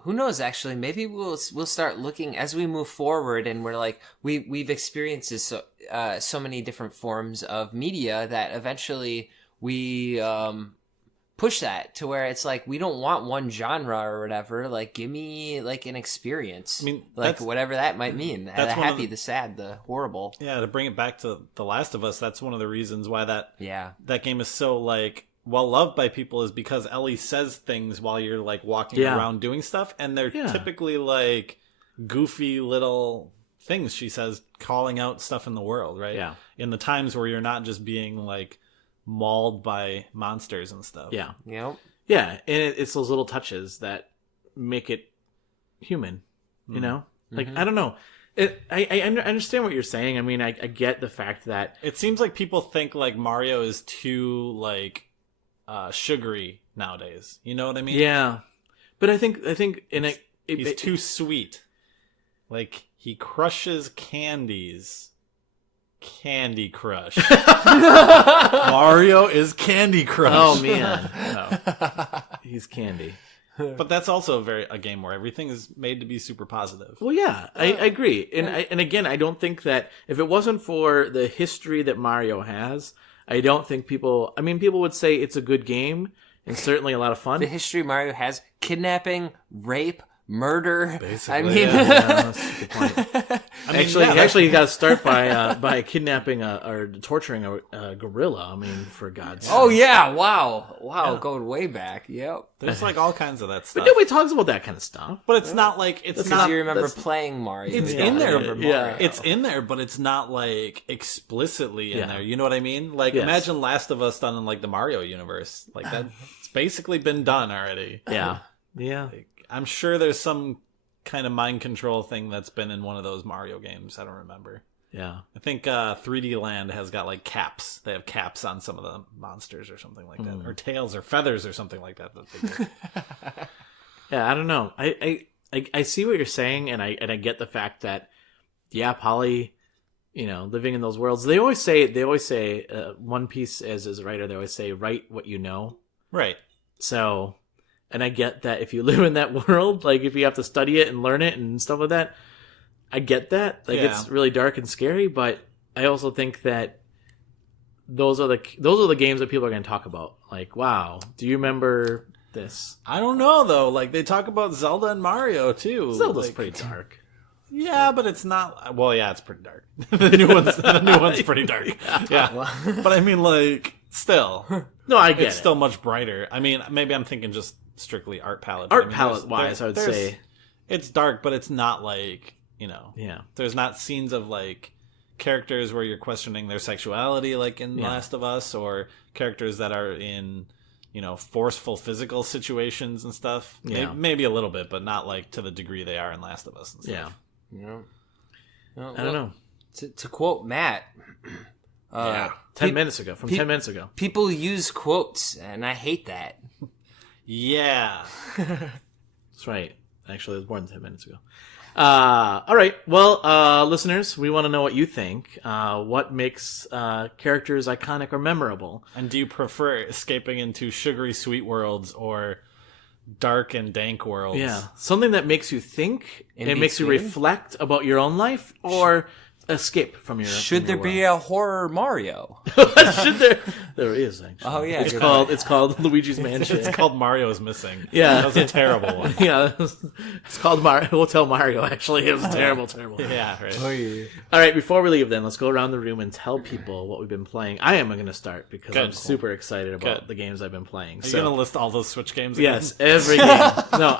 who knows? Actually, maybe we'll start looking as we move forward, and we're like we've experienced this so many different forms of media that eventually we push that to where it's like we don't want one genre or whatever. Like, give me like an experience. I mean, like whatever that might mean. The happy, the sad, the horrible. Yeah, to bring it back to The Last of Us, that's one of the reasons why that game is so like well loved by people, is because Ellie says things while you're like walking around doing stuff, and they're typically like goofy little things she says, calling out stuff in the world, right? Yeah. In the times where you're not just being like mauled by monsters and stuff. Yeah. Yeah, and it's those little touches that make it human, you know? Like, I don't know. I understand what you're saying. I mean, I get the fact that it seems like people think like Mario is too like sugary nowadays. You know what I mean? Yeah. But I think he's too sweet. Like, he crushes candies. Candy Crush. Mario is Candy Crush. Oh man, no. He's candy. But that's also a game where everything is made to be super positive. Well, yeah, I agree, and again, I don't think that if it wasn't for the history that Mario has, I don't think people. I mean, people would say it's a good game and certainly a lot of fun. The history Mario has: kidnapping, rape, murder. Basically, I mean, that's a good point. Actually, you got to start by kidnapping or torturing a gorilla. I mean, for God's sake. Oh yeah! Wow, going way back. Yep. There's like all kinds of that stuff. But nobody talks about that kind of stuff. But it's not like it's because not. You remember playing Mario. It's in there. Yeah, it's in there, but it's not like explicitly in there. You know what I mean? Like imagine Last of Us done in like the Mario universe. Like that's basically been done already. Yeah. Like, I'm sure there's some kind of mind control thing that's been in one of those Mario games. I don't remember. Yeah. I think 3D Land has got like caps. They have caps on some of the monsters or something like that. Or tails or feathers or something like that. They do. Yeah, I don't know. I see what you're saying, and I get the fact that Poly, living in those worlds. They always say One Piece as a writer, they always say write what you know. Right. So, and I get that if you live in that world, like if you have to study it and learn it and stuff like that, I get that. Like it's really dark and scary, but I also think that those are the games that people are going to talk about. Like, wow, do you remember this? I don't know though. Like they talk about Zelda and Mario too. Zelda's pretty dark. Yeah, but it's not. Well, yeah, it's pretty dark. the new one's pretty dark. Yeah, but I mean, like, still. No, I get it's still much brighter. I mean, maybe I'm thinking just strictly art palette. Palette wise, I would say it's dark, but it's not like Yeah. There's not scenes of like characters where you're questioning their sexuality, like in Last of Us, or characters that are in forceful physical situations and stuff. Yeah. Maybe a little bit, but not like to the degree they are in Last of Us and stuff. Yeah. I don't know. To quote Matt, 10 minutes ago. People use quotes, and I hate that. Yeah. That's right. Actually, it was more than 10 minutes ago. All right. Well, listeners, we want to know what you think. What makes characters iconic or memorable? And do you prefer escaping into sugary sweet worlds or dark and dank worlds? Yeah. Something that makes you think and makes you reflect about your own life, or escape from your Should there be a horror Mario? Should there? There is, actually. Oh yeah. It's called Luigi's Mansion. It's called Mario's Missing. Yeah. That was a terrible one. Yeah. It's called Hotel Mario, actually. It was terrible. Yeah, right. Oh, yeah. All right, before we leave then, let's go around the room and tell people what we've been playing. I am going to start because I'm super excited about the games I've been playing. Are you going to list all those Switch games again? Yes, every game. No,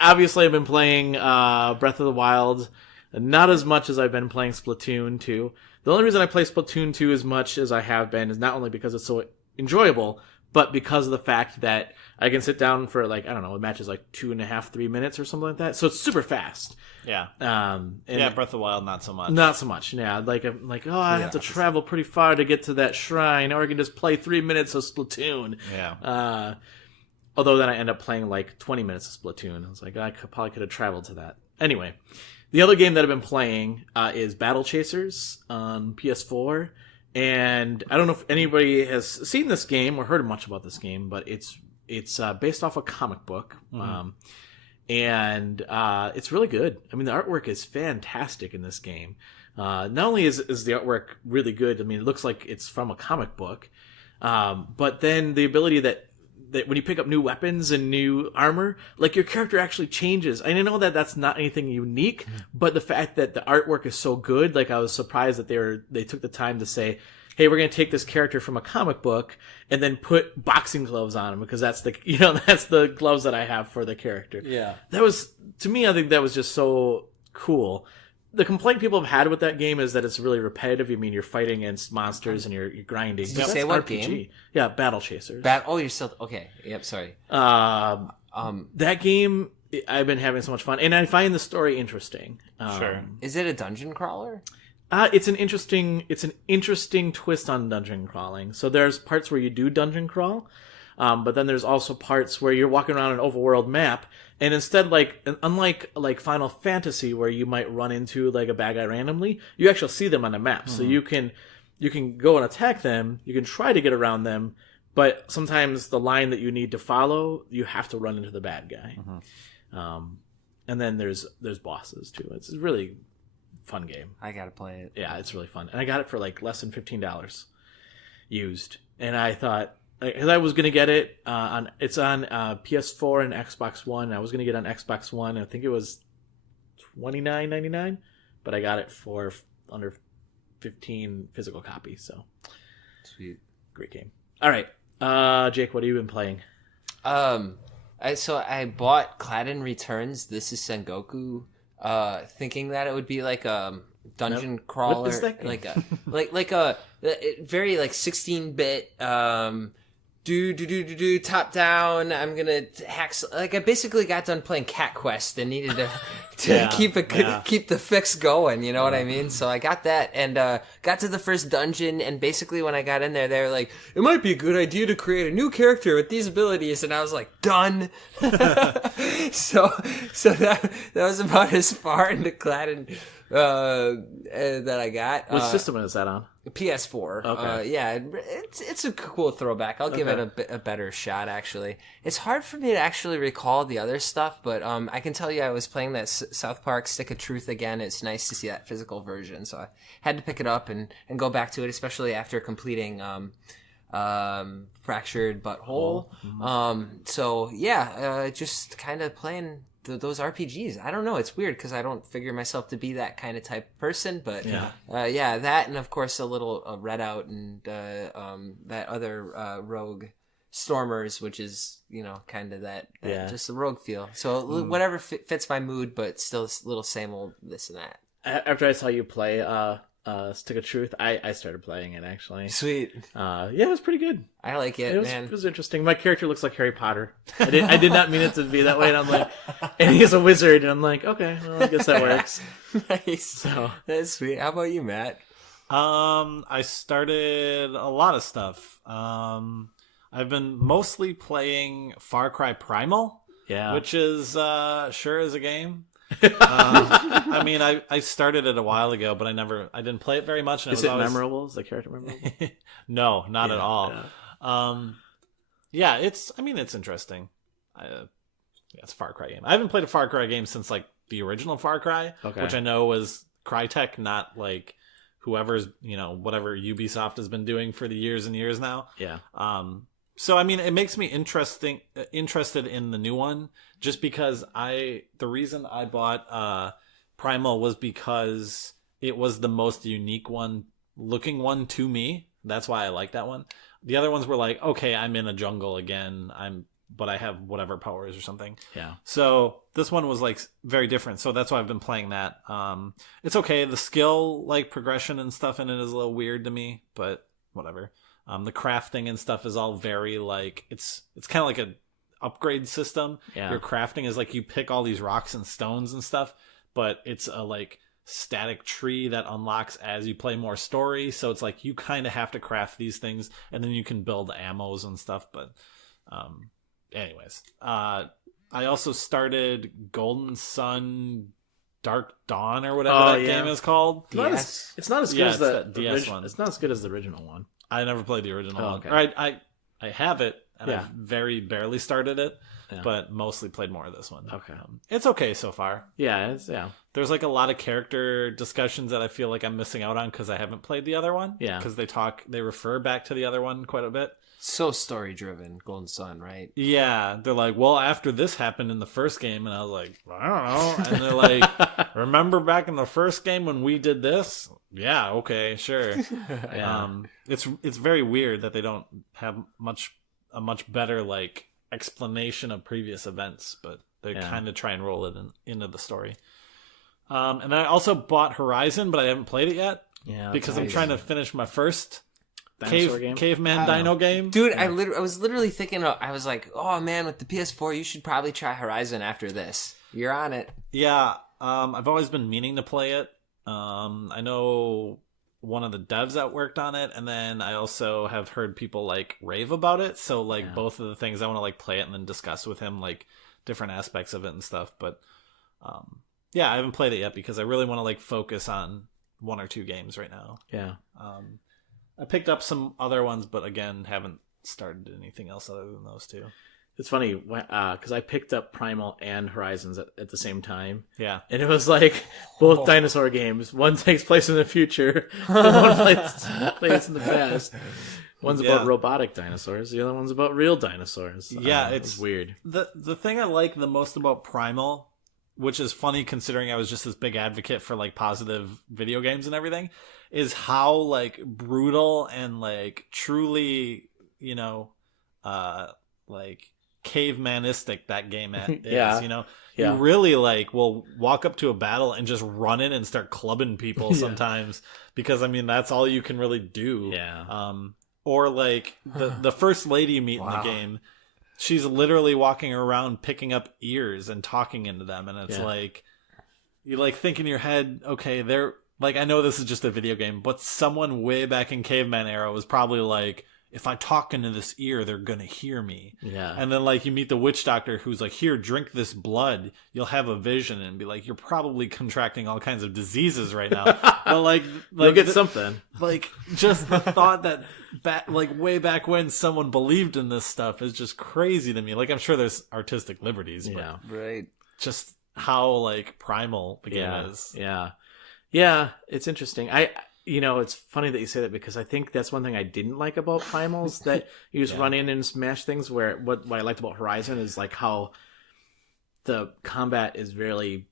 obviously I've been playing Breath of the Wild. Not as much as I've been playing Splatoon 2. The only reason I play Splatoon 2 as much as I have been is not only because it's so enjoyable, but because of the fact that I can sit down for like, I don't know, a match is like 2.5, 3 minutes or something like that. So it's super fast. Yeah. And Breath of the Wild, not so much. Not so much. Yeah. I'm like, I have to travel pretty far to get to that shrine, or I can just play 3 minutes of Splatoon. Yeah. Although then I end up playing like 20 minutes of Splatoon. I was like, I probably could have traveled to that. Anyway. The other game that I've been playing is Battle Chasers on PS4, and I don't know if anybody has seen this game or heard much about this game, but it's based off a comic book, and it's really good. I mean, the artwork is fantastic in this game. Not only is the artwork really good, I mean, it looks like it's from a comic book, but then the ability that when you pick up new weapons and new armor, like your character actually changes. And I know that that's not anything unique, but the fact that the artwork is so good, like I was surprised that they took the time to say, hey, we're going to take this character from a comic book and then put boxing gloves on him, because that's the gloves that I have for the character. Yeah. That was, to me, I think that was just so cool. The complaint people have had with that game is that it's really repetitive. I mean, you're fighting against monsters and you're grinding. Did you say what game? Yeah, Battle Chasers. You're still okay. Yep, sorry. That game, I've been having so much fun, and I find the story interesting. Sure. Is it a dungeon crawler? It's an interesting twist on dungeon crawling. So there's parts where you do dungeon crawl, but then there's also parts where you're walking around an overworld map. And instead, unlike Final Fantasy, where you might run into like a bad guy randomly, you actually see them on the map. So you can go and attack them. You can try to get around them, but sometimes the line that you need to follow, you have to run into the bad guy. And then there's bosses too. It's a really fun game. I gotta play it. Yeah, it's really fun, and I got it for like less than $15 used. And I thought, because I was going to get it on PS4 and Xbox One. I was going to get it on Xbox One. I think it was $29.99, but I got it for under 15 physical copies. So sweet, great game. All right, Jake, what have you been playing? I bought Cladden Returns. This is Sengoku, thinking that it would be like a dungeon crawler, what is that game? like a very like 16-bit top down. I'm gonna hack. Like I basically got done playing Cat Quest and needed to keep the fix going. You know what I mean? So I got that and got to the first dungeon. And basically, when I got in there, they were like, "It might be a good idea to create a new character with these abilities." And I was like, "Done." so that was about as far into Cladden that I got. What system is that on? PS4. Okay. Yeah, it's a cool throwback. I'll give it a better shot, actually. It's hard for me to actually recall the other stuff, but I can tell you I was playing that South Park Stick of Truth again. It's nice to see that physical version, so I had to pick it up and go back to it, especially after completing Fractured Butthole. So, yeah, just kind of playing those RPGs. I don't know. It's weird because I don't figure myself to be that kind of type of person, but yeah, that and of course a little Redout and that other Rogue Stormers, which is kind of that just a Rogue feel. So whatever fits my mood, but still a little same old this and that. After I saw you play Stick of Truth, I started playing it actually. Sweet. Yeah, it was pretty good. I like it, man. It was interesting. My character looks like Harry Potter. I did not mean it to be that way, and I'm like, and he's a wizard, and I'm like, okay, well, I guess that works. Nice. So that's sweet. How about you, Matt? I started a lot of stuff. I've been mostly playing Far Cry Primal, which is sure is a game. I mean, I started it a while ago, but I didn't play it very much. And Is it memorable? Is the character memorable? No, not at all. Yeah. It's interesting. It's a Far Cry game. I haven't played a Far Cry game since like the original Far Cry, which I know was Crytek, not like whoever's whatever Ubisoft has been doing for the years and years now. Yeah. So I mean, it makes me interested in the new one, just because the reason I bought Primal was because it was the most unique looking one to me. That's why I like that one. The other ones were like, okay, I'm in a jungle again, but I have whatever powers or something. Yeah. So this one was like very different. So that's why I've been playing that. It's okay. The skill like progression and stuff in it is a little weird to me, but whatever. The crafting and stuff is all very like it's kind of like a upgrade system. Yeah. Your crafting is like you pick all these rocks and stones and stuff, but it's a like static tree that unlocks as you play more story. So it's like you kind of have to craft these things, and then you can build ammos and stuff. But anyways, I also started Golden Sun Dark Dawn or whatever game is called. It's not as good as the DS one. It's not as good as the original one. I never played the original one. Okay. Or I have it, and I've very barely started it, but mostly played more of this one. Okay. It's okay so far. Yeah, There's like a lot of character discussions that I feel like I'm missing out on because I haven't played the other one. Yeah. Because they refer back to the other one quite a bit. So story driven, Golden Sun, right? Yeah, they're like, well, after this happened in the first game, and I was like, I don't know. And they're like, remember back in the first game when we did this? Yeah, okay, sure. It's very weird that they don't have a much better like explanation of previous events, but they kind of try and roll it into the story. And I also bought Horizon, but I haven't played it yet. Yeah, because I'm trying to finish my first caveman dino game. Dude, I was literally thinking, I was like, oh man, with the PS4, you should probably try Horizon after this. You're on it. Yeah, I've always been meaning to play it. I know one of the devs that worked on it, and then I also have heard people like rave about it. So like both of the things, I want to like play it and then discuss with him like different aspects of it and stuff. But yeah, I haven't played it yet because I really want to like focus on one or two games right now. Yeah. I picked up some other ones, but again, haven't started anything else other than those two. It's funny because I picked up Primal and Horizons at the same time. Yeah. And it was like both dinosaur games. One takes place in the future, and one takes place in the past. One's about robotic dinosaurs. The other one's about real dinosaurs. Yeah, it's weird. The thing I like the most about Primal which is funny considering I was just this big advocate for like positive video games and everything, is how like brutal and like truly, like cavemanistic that game is. Yeah. You really like will walk up to a battle and just run in and start clubbing people sometimes because I mean that's all you can really do. Yeah. Or like the first lady you meet in the game, she's literally walking around picking up ears and talking into them, and it's like you like think in your head, okay, they're like, I know this is just a video game, but someone way back in caveman era was probably like, if I talk into this ear, they're gonna hear me. Yeah. And then like you meet the witch doctor who's like, here, drink this blood, you'll have a vision, and be like, you're probably contracting all kinds of diseases right now. But like you'll get something. Like just the thought that like way back when someone believed in this stuff is just crazy to me. Like I'm sure there's artistic liberties, but right. Just how like primal the game is. Yeah, it's interesting. It's funny that you say that because I think that's one thing I didn't like about Primals, that you just run in and smash things, where what I liked about Horizon is like how the combat is really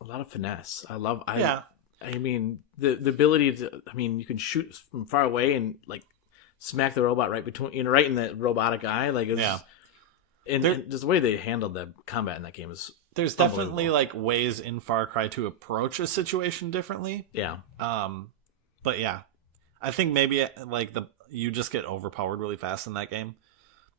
a lot of finesse. I mean, the ability to, you can shoot from far away and like smack the robot right in the robotic eye. Like, and just the way they handled the combat in that game is. There's definitely like ways in Far Cry to approach a situation differently. Yeah. But yeah, I think maybe like you just get overpowered really fast in that game.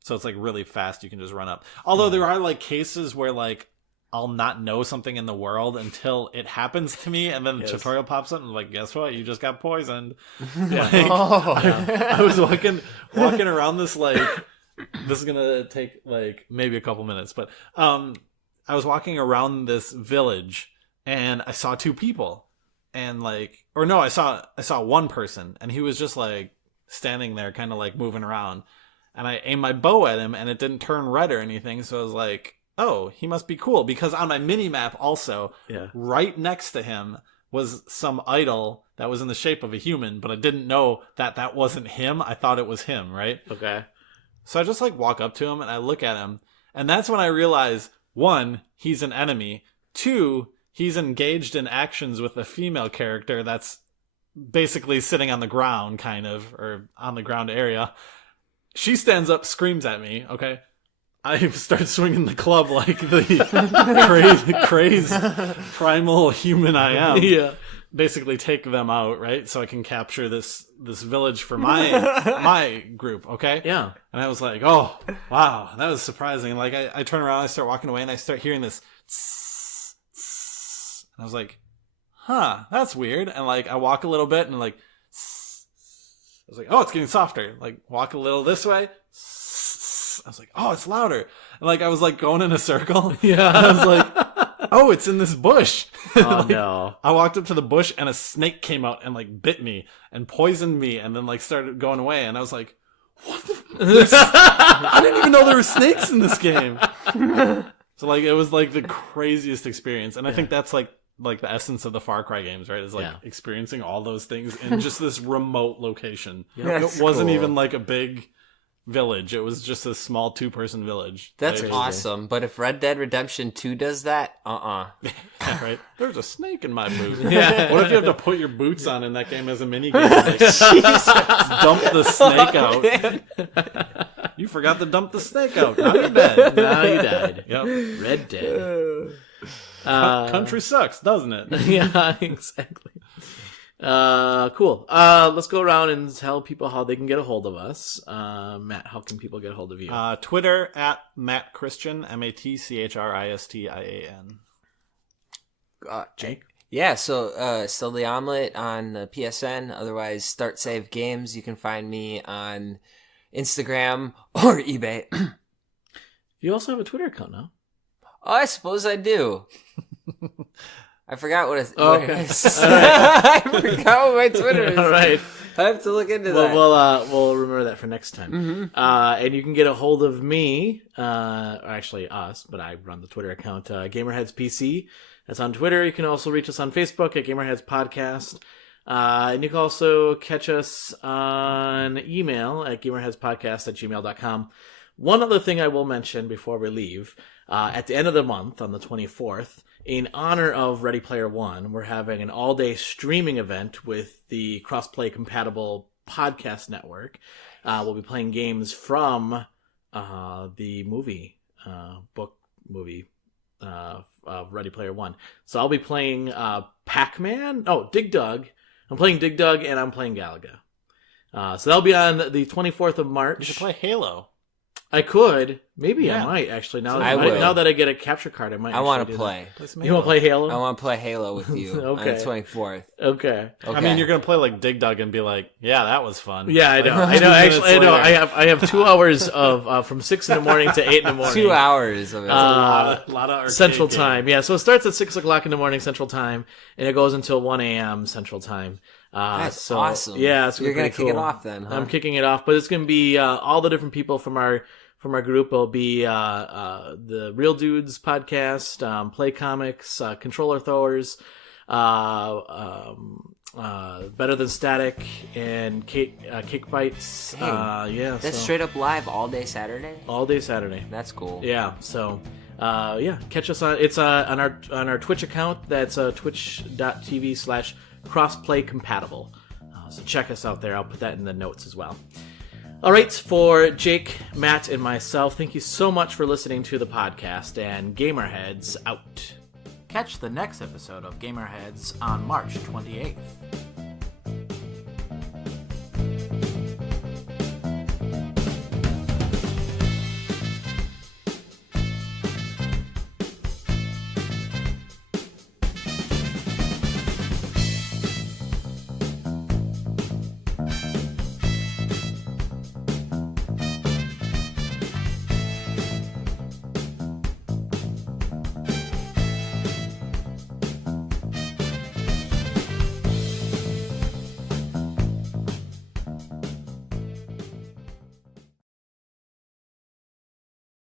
So it's like really fast. You can just run up. Although there are like cases where like I'll not know something in the world until it happens to me, and then the tutorial pops up and I'm like, guess what? You just got poisoned. I was walking around this like, this is gonna take like maybe a couple minutes, but I was walking around this village and I saw two people, and like, or no, I saw one person, and he was just like standing there kind of like moving around, and I aimed my bow at him and it didn't turn red or anything. So I was like, oh, he must be cool, because on my mini map also, right next to him was some idol that was in the shape of a human, but I didn't know that wasn't him. I thought it was him, right? Okay. So I just like walk up to him and I look at him, and that's when I realize, 1, he's an enemy. 2, he's engaged in actions with a female character that's basically sitting on the ground, kind of, or on the ground area. She stands up, screams at me, okay? I start swinging the club like the crazy primal human I am. Yeah. Basically take them out, right? So I can capture this village for my group, okay? Yeah. And I was like, oh, wow, that was surprising. Like I turn around, I start walking away, and I start hearing this tss, tss. And I was like, huh, that's weird. And like I walk a little bit and like tss. I was like, oh, it's getting softer. Like walk a little this way. Tss. I was like, oh, it's louder. And like I was like going in a circle. Yeah. And I was like, oh, it's in this bush. Oh, no. I walked up to the bush and a snake came out and like bit me and poisoned me and then like started going away. And I was like, what the I didn't even know there were snakes in this game. So like it was like the craziest experience. And I think that's like the essence of the Far Cry games, right? Is like experiencing all those things in just this remote location. It wasn't even like a big village. It was just a small 2-person village. That's awesome. But if Red Dead Redemption 2 does that, yeah, right? There's a snake in my boot. Yeah. What if you have to put your boots on in that game as a mini game? Like, dump the snake out. You forgot to dump the snake out. Now you're dead. Now you died. Yep. Red Dead. Country sucks, doesn't it? Yeah, exactly. Cool. Let's go around and tell people how they can get a hold of us. Matt, how can people get a hold of you? Twitter at Matt Christian, MattChristian. Jake? Yeah, so still the Omelet on PSN. Otherwise, Start Save Games. You can find me on Instagram or eBay. You also have a Twitter account now. Oh, I suppose I do. I forgot what it's. Okay. I forgot what my Twitter is. All right. I have to look into that. We'll remember that for next time. Mm-hmm. And you can get a hold of me, or actually us, but I run the Twitter account, GamerHeads PC. That's on Twitter. You can also reach us on Facebook at GamerHeads Podcast. And you can also catch us on email at gamerheadspodcast@gmail.com. One other thing I will mention before we leave, at the end of the month, on the 24th, in honor of Ready Player One, we're having an all-day streaming event with the Crossplaycompatible podcast network. We'll be playing games from the book movie, Ready Player One. So I'll be playing Pac-Man. Oh, Dig Dug. I'm playing Dig Dug and I'm playing Galaga. So that'll be on the 24th of March. You should play Halo. I could. Maybe I might, actually. Now that I get a capture card, I might. I want to play. You want to play Halo? I want to play Halo with you on the 24th. Okay. I mean, you're going to play like Dig Dug and be like, yeah, that was fun. Yeah, I know. Actually, I know. I have 2 hours of from 6 in the morning to 8 in the morning. 2 hours of it. That's a lot of Central Time. Yeah, so it starts at 6 o'clock in the morning Central Time, and it goes until 1 a.m. Central Time. That's awesome. Yeah, it's you're going to kick it off then, huh? I'm kicking it off, but it's going to be all the different people from our group. Will be the Real Dudes podcast, Play Comics, Controller Throwers, Better Than Static, and Cake Bites. Hey, that's straight up live all day Saturday. All day Saturday. That's cool. Yeah. So. Catch us on. It's on our Twitch account. That's twitch.tv/crossplaycompatible. So check us out there. I'll put that in the notes as well. All right, for Jake, Matt, and myself, thank you so much for listening to the podcast, and GamerHeads out. Catch the next episode of GamerHeads on March 28th.